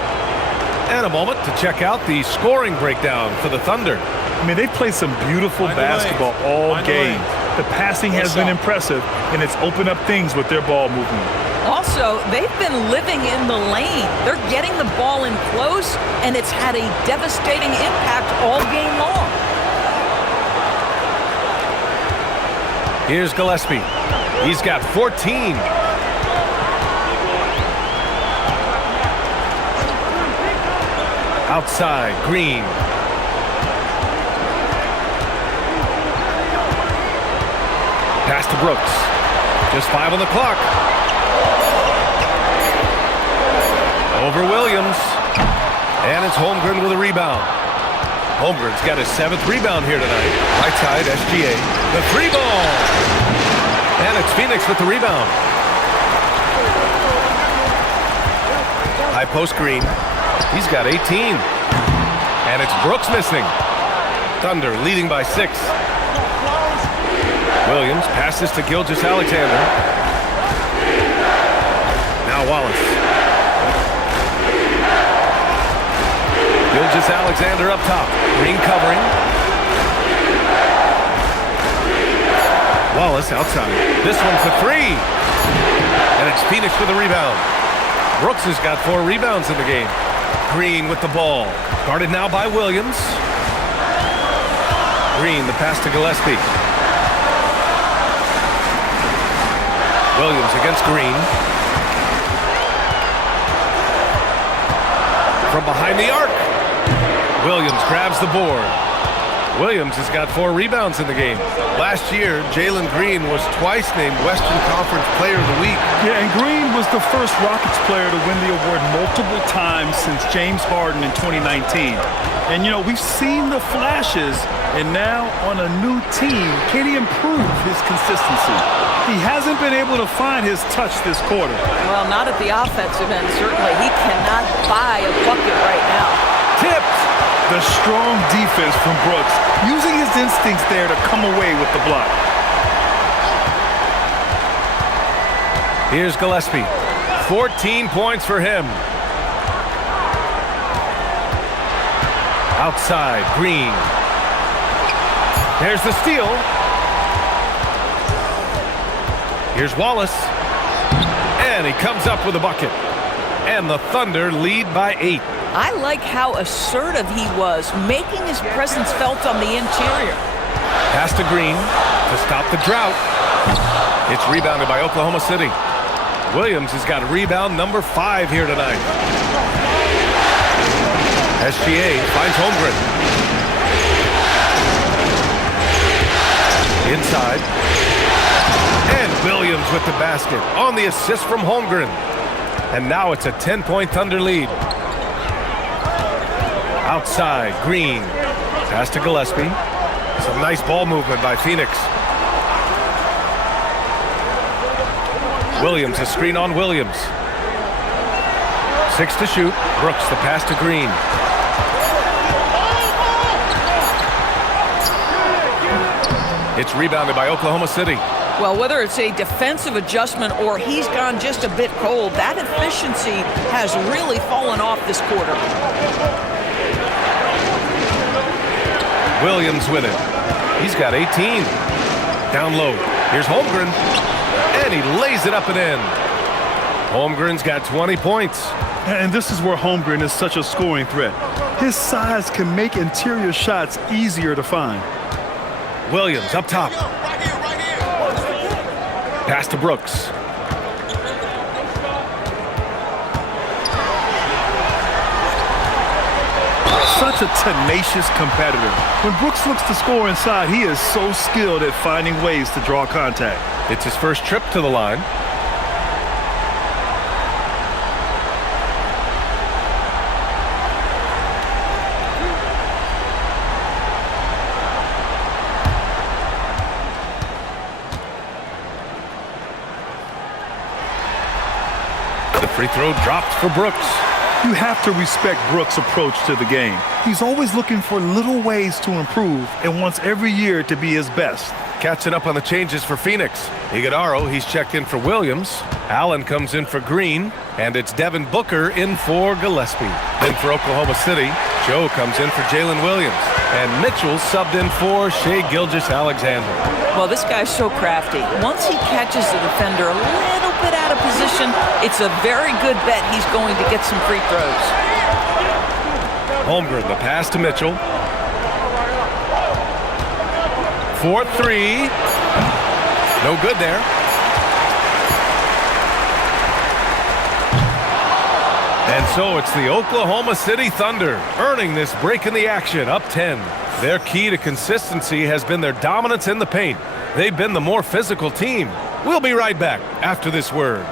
And a moment to check out the scoring breakdown for the Thunder. I mean, they played some beautiful basketball all game. The passing has been impressive, and it's opened up things with their ball movement. Also, they've been living in the lane. They're getting the ball in close, and it's had a devastating impact all game long. Here's Gillespie. He's got 14. Outside, Green. Pass to Brooks. Just 5 on the clock. Over Williams. And it's Holmgren with a rebound. Holmgren's got his 7th rebound here tonight. Right side, SGA. The 3-ball. And it's Phoenix with the rebound. High post Green. He's got 18. And it's Brooks missing. Thunder leading by 6. Williams passes to Gilgeous-Alexander. Now Wallace. Gilgeous-Alexander up top. Green covering. Wallace outside. This one for 3. And it's Phoenix with the rebound. Brooks has got 4 rebounds in the game. Green with the ball. Guarded now by Williams. Green, the pass to Gillespie. Williams against Green. From behind the arc. Williams grabs the board. Williams has got 4 rebounds in the game. Last year, Jalen Green was twice named Western Conference Player of the Week. Yeah, and Green was the first Rockets player to win the award multiple times since James Harden in 2019. And, you know, we've seen the flashes, and now on a new team, can he improve his consistency? He hasn't been able to find his touch this quarter. Well, not at the offensive end, certainly. He cannot buy a bucket right now. Tipped. The strong defense from Brooks, using his instincts there to come away with the block. Here's Gillespie. 14 points for him. Outside, Green. There's the steal. Here's Wallace. And he comes up with a bucket. And the Thunder lead by 8. I like how assertive he was, making his presence felt on the interior. Pass to Green to stop the drought. It's rebounded by Oklahoma City. Williams has got rebound number 5 here tonight. SGA finds Holmgren. Inside. And Williams with the basket on the assist from Holmgren. And now it's a 10-point Thunder lead. Outside, Green. Pass to Gillespie. Some nice ball movement by Phoenix. Williams, a screen on Williams. 6 to shoot. Brooks, the pass to Green. It's rebounded by Oklahoma City. Well, whether it's a defensive adjustment or he's gone just a bit cold, that efficiency has really fallen off this quarter. Williams with it. He's got 18. Down low. Here's Holmgren. And he lays it up and in. Holmgren's got 20 points. And this is where Holmgren is such a scoring threat. His size can make interior shots easier to find. Williams up top. Pass to Brooks. Such a tenacious competitor. When Brooks looks to score inside, he is so skilled at finding ways to draw contact. It's his first trip to the line. The free throw dropped for Brooks. You have to respect Brooks' approach to the game. He's always looking for little ways to improve and wants every year to be his best. catching up on the changes for Phoenix. Iguodala, he's checked in for Williams. Allen comes in for Green. And it's Devin Booker in for Gillespie. Then for Oklahoma City, Joe comes in for Jalen Williams. And Mitchell subbed in for Shai Gilgeous-Alexander. Well, this guy's so crafty. Once he catches the defender a little bit out of position, it's a very good bet he's going to get some free throws. Holmgren, the pass to Mitchell. 4-3. No good there. And so it's the Oklahoma City Thunder earning this break in the action, up 10. Their key to consistency has been their dominance in the paint. They've been the more physical team. We'll be right back after this word.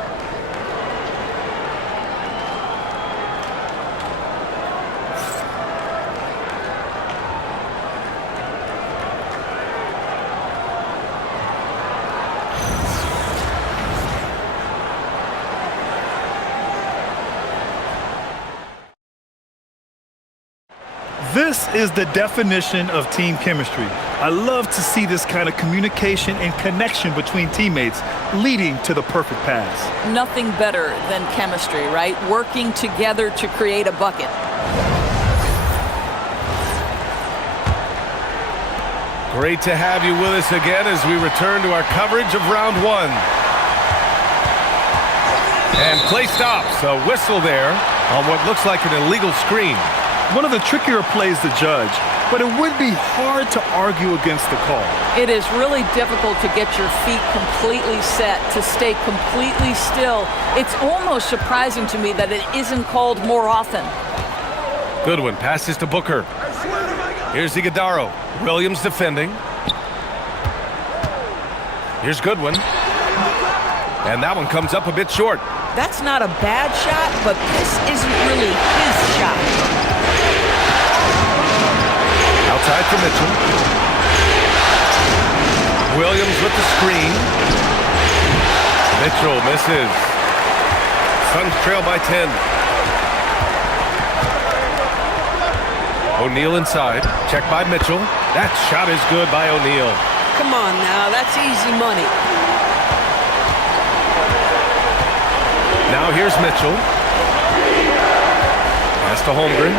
This is the definition of team chemistry. I love to see this kind of communication and connection between teammates leading to the perfect pass. Nothing better than chemistry, right? Working together to create a bucket. Great to have you with us again as we return to our coverage of round one. And play stops. A whistle there on what looks like an illegal screen. One of the trickier plays to judge, but it would be hard to argue against the call. It is really difficult to get your feet completely set, to stay completely still. It's almost surprising to me that it isn't called more often. Goodwin passes to Booker. Here's Iguodala. Williams defending. Here's Goodwin. And that one comes up a bit short. That's not a bad shot, but this isn't really his shot. Outside for Mitchell. Williams with the screen. Mitchell misses. Suns trail by 10. O'Neal inside. Check by Mitchell. That shot is good by O'Neal. Come on now, that's easy money. Now here's Mitchell. Pass to Holmgren.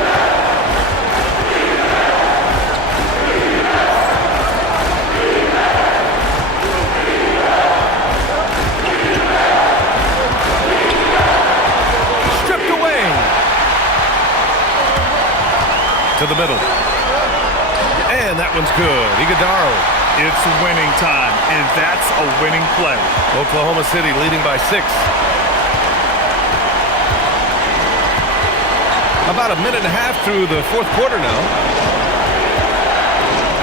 To the middle. And that one's good. Iguodala. It's winning time, and that's a winning play. Oklahoma City leading by 6. About a minute and a half through the fourth quarter now.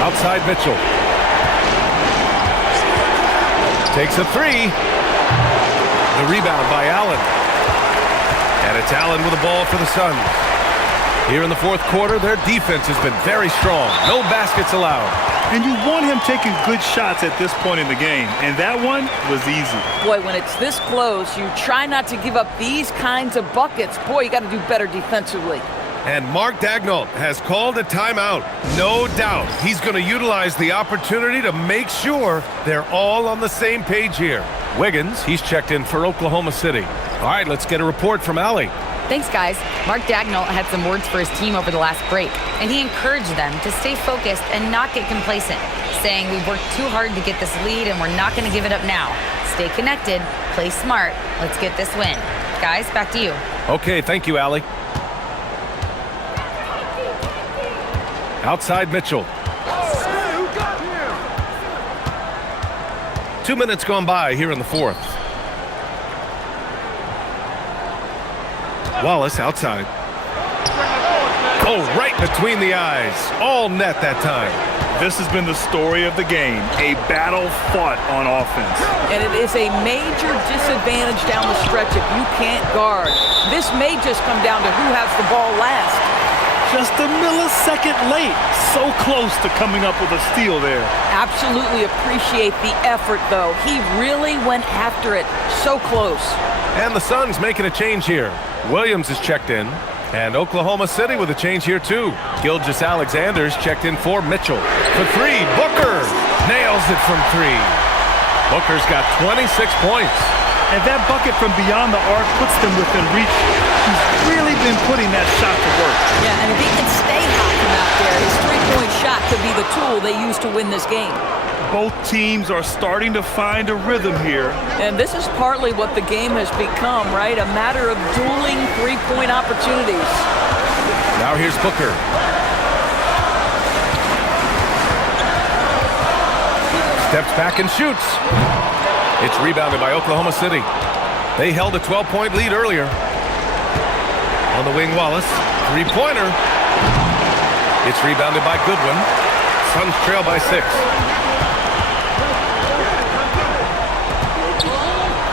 Outside Mitchell. Takes a 3. The rebound by Allen. And it's Allen with the ball for the Suns. Here in the fourth quarter, their defense has been very strong. No baskets allowed. And you want him taking good shots at this point in the game, and that one was easy. Boy, when it's this close, you try not to give up these kinds of buckets. Boy, you got to do better defensively. And Mark Daigneault has called a timeout. No doubt he's going to utilize the opportunity to make sure they're all on the same page here. Wiggins, he's checked in for Oklahoma City. All right, let's get a report from Allie. Thanks, guys. Mark Daigneault had some words for his team over the last break, and he encouraged them to stay focused and not get complacent, saying we've worked too hard to get this lead and we're not going to give it up now. Stay connected, play smart, let's get this win. Guys, back to you. Okay, thank you, Allie. Outside Mitchell. 2 minutes gone by here in the fourth. Wallace outside. Oh, right between the eyes. All net that time. This has been the story of the game, a battle fought on offense. And it is a major disadvantage down the stretch if you can't guard. This may just come down to who has the ball last. Just a millisecond late. So close to coming up with a steal there. Absolutely appreciate the effort, though. He really went after it. So close. And the Suns making a change here. Williams is checked in. And Oklahoma City with a change here, too. Gilgeous-Alexander's checked in for Mitchell. For 3, Booker. Nails it from 3. Booker's got 26 points. And that bucket from beyond the arc puts them within reach. He's really been putting that shot to work. Yeah, and if he can stay hot from out there, his three-point shot could be the tool they use to win this game. Both teams are starting to find a rhythm here. And this is partly what the game has become, right? A matter of dueling three-point opportunities. Now here's Booker. Steps back and shoots. It's rebounded by Oklahoma City. They held a 12-point lead earlier. On the wing, Wallace. Three-pointer. It's rebounded by Goodwin. Suns trail by 6.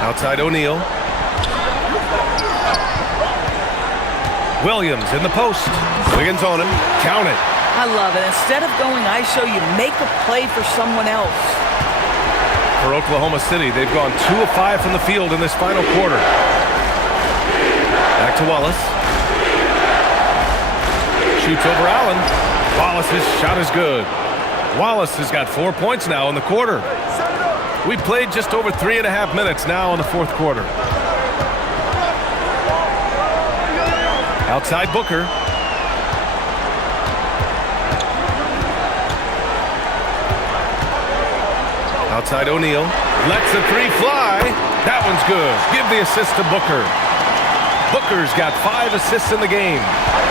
Outside O'Neal. Williams in the post. Wiggins on him. Count it. I love it. Instead of going ISO, you make a play for someone else. For Oklahoma City, they've gone 2 of 5 from the field in this final quarter. Back to Wallace. Shoots over Allen. Wallace's shot is good. Wallace has got 4 points now in the quarter. We played just over 3.5 minutes now in the fourth quarter. Outside Booker. Outside O'Neal. Lets the 3 fly. That one's good. Give the assist to Booker. Booker's got 5 assists in the game.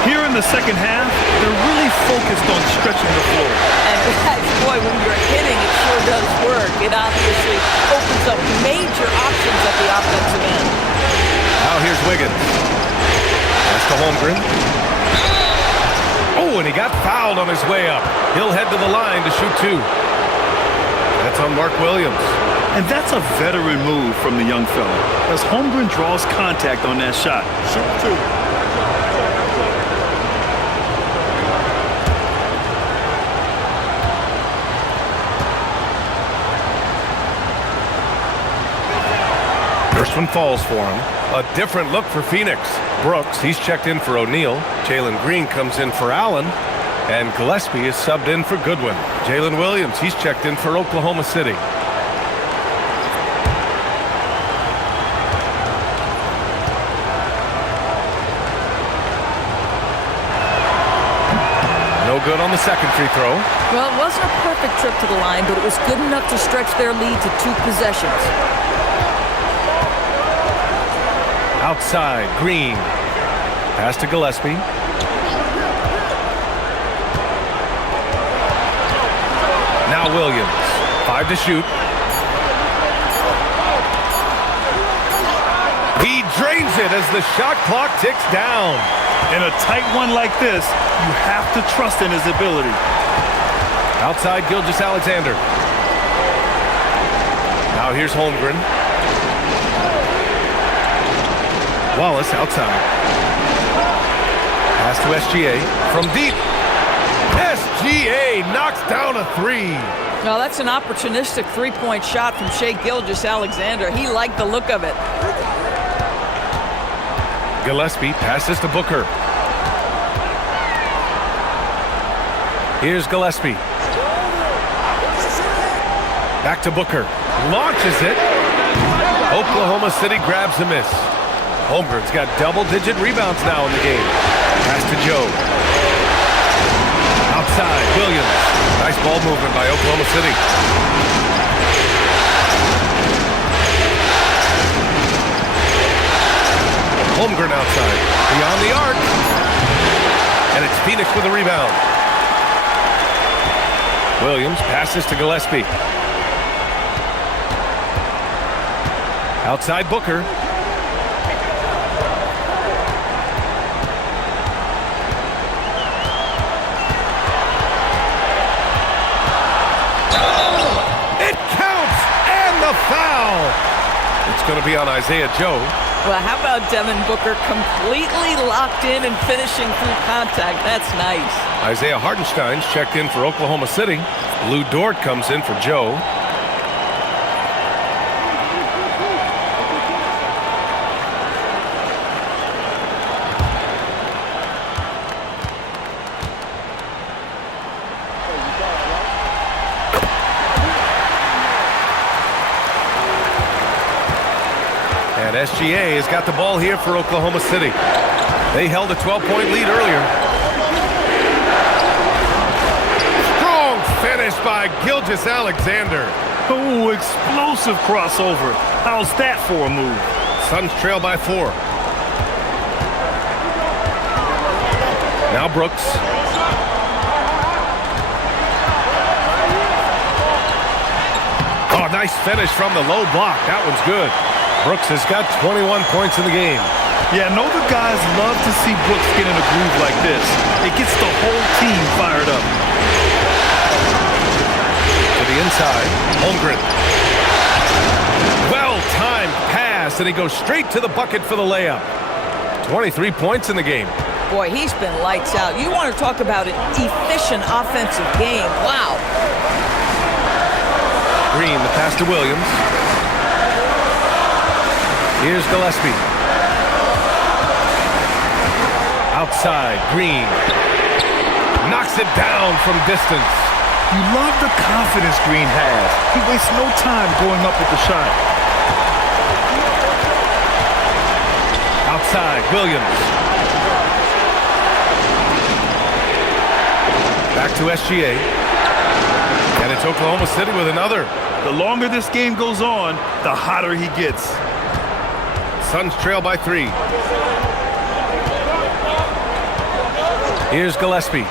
Here in the second half, they're really focused on stretching the floor. And guys, boy, when you're hitting, it sure does work. It obviously opens up major options at the offensive end. Now here's Wiggins. That's to Holmgren. Oh, and he got fouled on his way up. He'll head to the line to shoot 2. That's on Mark Williams. And that's a veteran move from the young fella, as Holmgren draws contact on that shot. Shoot 2. First one falls for him. A different look for Phoenix. Brooks, he's checked in for O'Neal. Jalen Green comes in for Allen. And Gillespie is subbed in for Goodwin. Jalen Williams, he's checked in for Oklahoma City. No good on the second free throw. Well, it wasn't a perfect trip to the line, but it was good enough to stretch their lead to 2 possessions. Outside, Green. Pass to Gillespie. Now Williams. 5 to shoot. He drains it as the shot clock ticks down. In a tight one like this, you have to trust in his ability. Outside Gilgeous-Alexander. Now here's Holmgren. Wallace outside. Pass to SGA. From deep. SGA knocks down a 3. Now, that's an opportunistic three-point shot from Shai Gilgeous-Alexander. He liked the look of it. Gillespie passes to Booker. Here's Gillespie. Back to Booker. Launches it. Oklahoma City grabs the miss. Holmgren's got double-digit rebounds now in the game. Pass to Joe. Outside, Williams. Nice ball movement by Oklahoma City. Holmgren outside. Beyond the arc. And it's Phoenix with a rebound. Williams passes to Gillespie. Outside Booker. Foul! It's going to be on Isaiah Joe. Well, how about Devin Booker completely locked in and finishing through contact? That's nice. Isaiah Hartenstein's checked in for Oklahoma City. Lou Dort comes in for Joe. SGA has got the ball here for Oklahoma City. They held a 12-point lead earlier. Strong finish by Gilgeous-Alexander. Oh, explosive crossover. How's that for a move? Suns trail by 4. Now Brooks. Oh, nice finish from the low block. That one's good. Brooks has got 21 points in the game. Yeah, I know the guys love to see Brooks get in a groove like this. It gets the whole team fired up. To the inside, Holmgren. Well-timed pass, and he goes straight to the bucket for the layup. 23 points in the game. Boy, he's been lights out. You want to talk about an efficient offensive game. Wow. Green, the pass to Williams. Here's Gillespie. Outside, Green. Knocks it down from distance. You love the confidence Green has. He wastes no time going up with the shot. Outside, Williams. Back to SGA. And it's Oklahoma City with another. The longer this game goes on, the hotter he gets. Suns trail by 3. Here's Gillespie.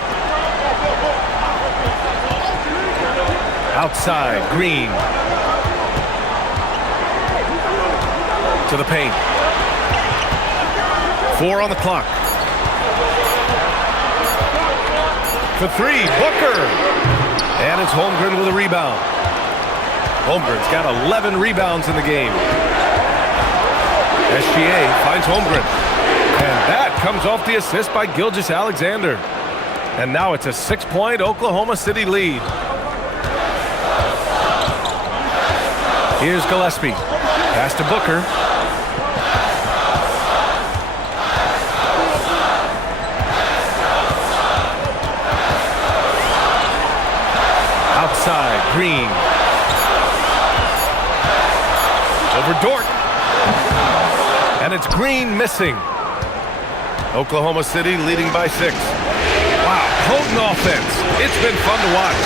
Outside, Green. To the paint. 4 on the clock. For 3, Booker. And it's Holmgren with a rebound. Holmgren's got 11 rebounds in the game. SGA finds Holmgren. And that comes off the assist by Gilgeous-Alexander. And now it's a 6-point Oklahoma City lead. Here's Gillespie. Pass to Booker. Outside, Green. Over Dort. And it's Green missing. Oklahoma City leading by 6. Wow, potent offense. It's been fun to watch.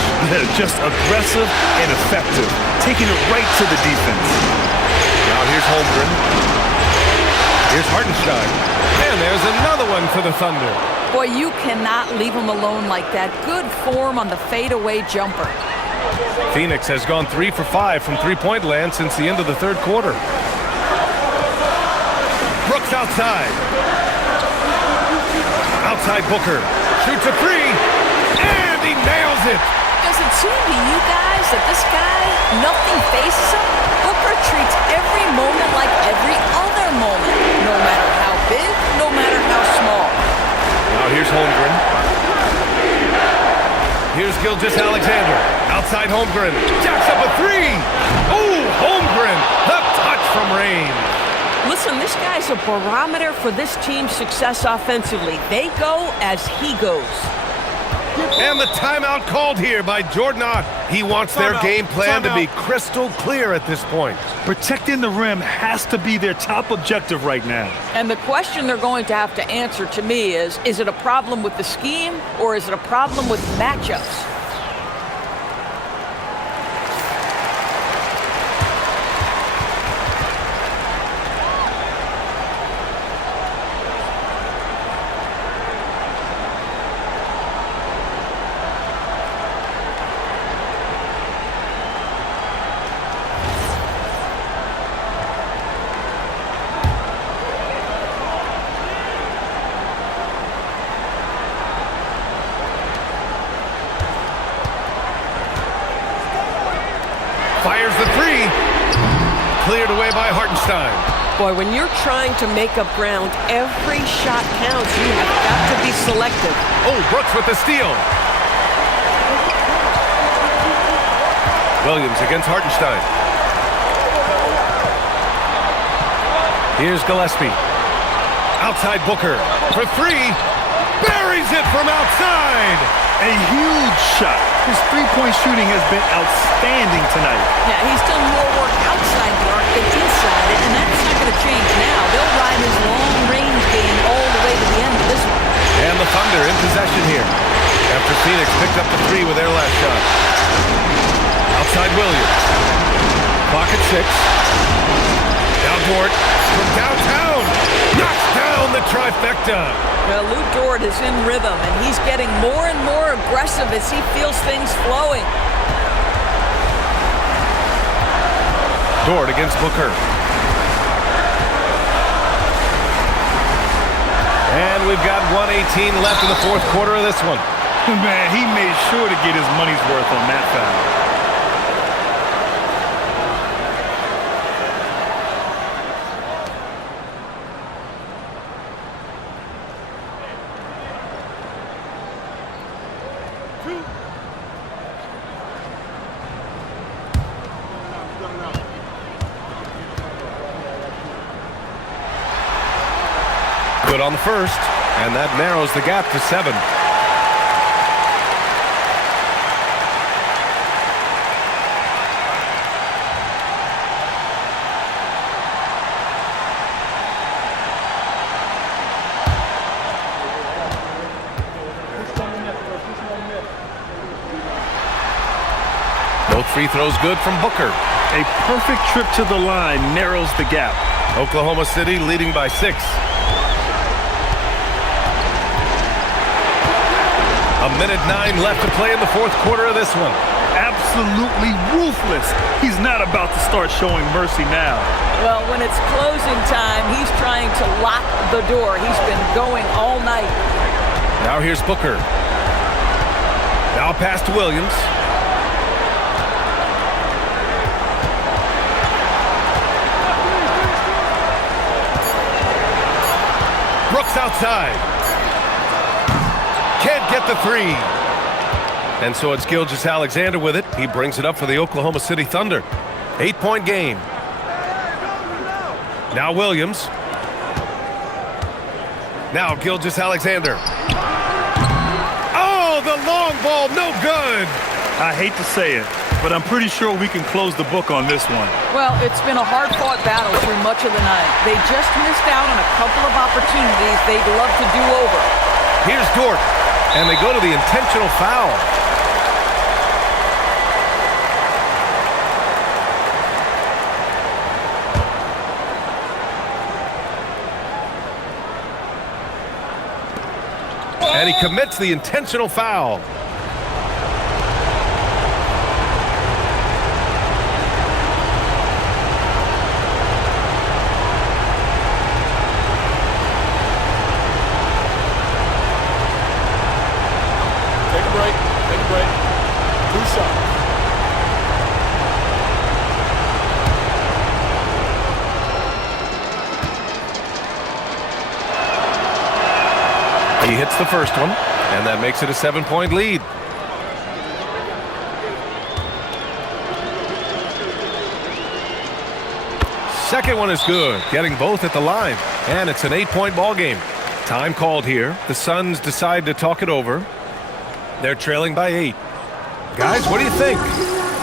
Just aggressive and effective, taking it right to the defense. Now here's Holmgren. Here's Hartenstein. And there's another one for the Thunder. Boy, you cannot leave him alone like that. Good form on the fadeaway jumper. Phoenix has gone 3 for 5 from three-point land since the end of the third quarter. Brooks outside. Outside Booker. Shoots a 3. And he nails it. Does it seem to you guys that this guy, nothing faces him? Booker treats every moment like every other moment. No matter how big, no matter how small. Now here's Holmgren. Here's Gilgeous-Alexander. Outside Holmgren. Jacks up a 3. Oh, Holmgren. The touch from range. Listen, this guy's a barometer for this team's success offensively. They go as he goes. And the timeout called here by Jordan Ott. He wants their game plan to be crystal clear at this point. Protecting the rim has to be their top objective right now. And the question they're going to have to answer to me is it a problem with the scheme or is it a problem with matchups? Fires the 3. Cleared away by Hartenstein. Boy, when you're trying to make up ground, every shot counts. You have got to be selective. Oh, Brooks with the steal. Williams against Hartenstein. Here's Gillespie. Outside Booker for 3. Buries it from outside. A huge shot. His three-point shooting has been outstanding tonight. Yeah, he's done more work outside the arc looking inside it, and that's not going to change now. They'll ride his long-range game all the way to the end of this one. And the Thunder in possession here after Phoenix picked up the 3 with their last shot. Outside Williams. Clock at 6. Now Dort from downtown. Knocks down the trifecta. Well, Lou Dort is in rhythm, and he's getting more and more aggressive as he feels things flowing. Dort against Booker. And we've got 1:18 left in the fourth quarter of this one. Man, he made sure to get his money's worth on that foul. Good on the first, and that narrows the gap to 7. Both free throws good from Booker. A perfect trip to the line narrows the gap. Oklahoma City leading by 6. A minute 9 left to play in the fourth quarter of this one. Absolutely ruthless. He's not about to start showing mercy now. Well, when it's closing time, he's trying to lock the door. He's been going all night. Now here's Booker. Now pass to Williams. Brooks outside. Can't get the 3. And so it's Gilgeous-Alexander with it. He brings it up for the Oklahoma City Thunder. 8-point game. Now Williams. Now Gilgeous-Alexander. Oh, the long ball, no good. I hate to say it, but I'm pretty sure we can close the book on this one. Well, it's been a hard-fought battle through much of the night. They just missed out on a couple of opportunities they'd love to do over. Here's Dort, and they go to the intentional foul. And he commits the intentional foul. He hits the first one, and that makes it a 7-point lead. Second one is good, getting both at the line, and it's an 8-point ball game. Time called here. The Suns decide to talk it over. They're trailing by 8. Guys, what do you think?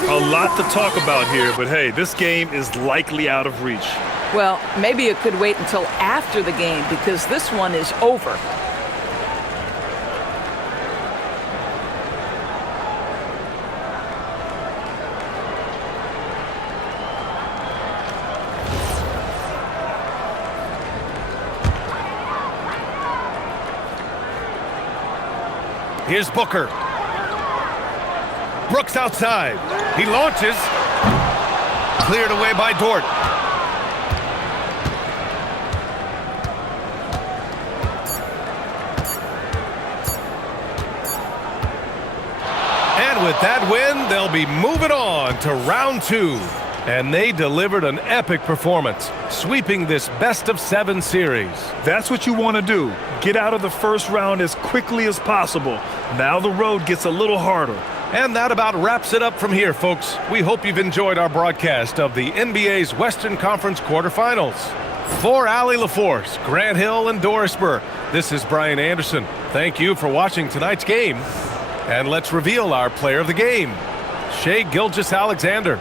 A lot to talk about here, but hey, this game is likely out of reach. Well, maybe it could wait until after the game because this one is over. Here's Booker. Brooks outside. He launches. Cleared away by Dort. And with that win, they'll be moving on to round 2. And they delivered an epic performance, sweeping this best-of-7 series. That's what you want to do. Get out of the first round as quickly as possible. Now the road gets a little harder. And that about wraps it up from here, folks. We hope you've enjoyed our broadcast of the NBA's Western Conference quarterfinals. For Allie LaForce, Grant Hill, and Doris Burke, this is Brian Anderson. Thank you for watching tonight's game. And let's reveal our player of the game, Shai Gilgeous-Alexander.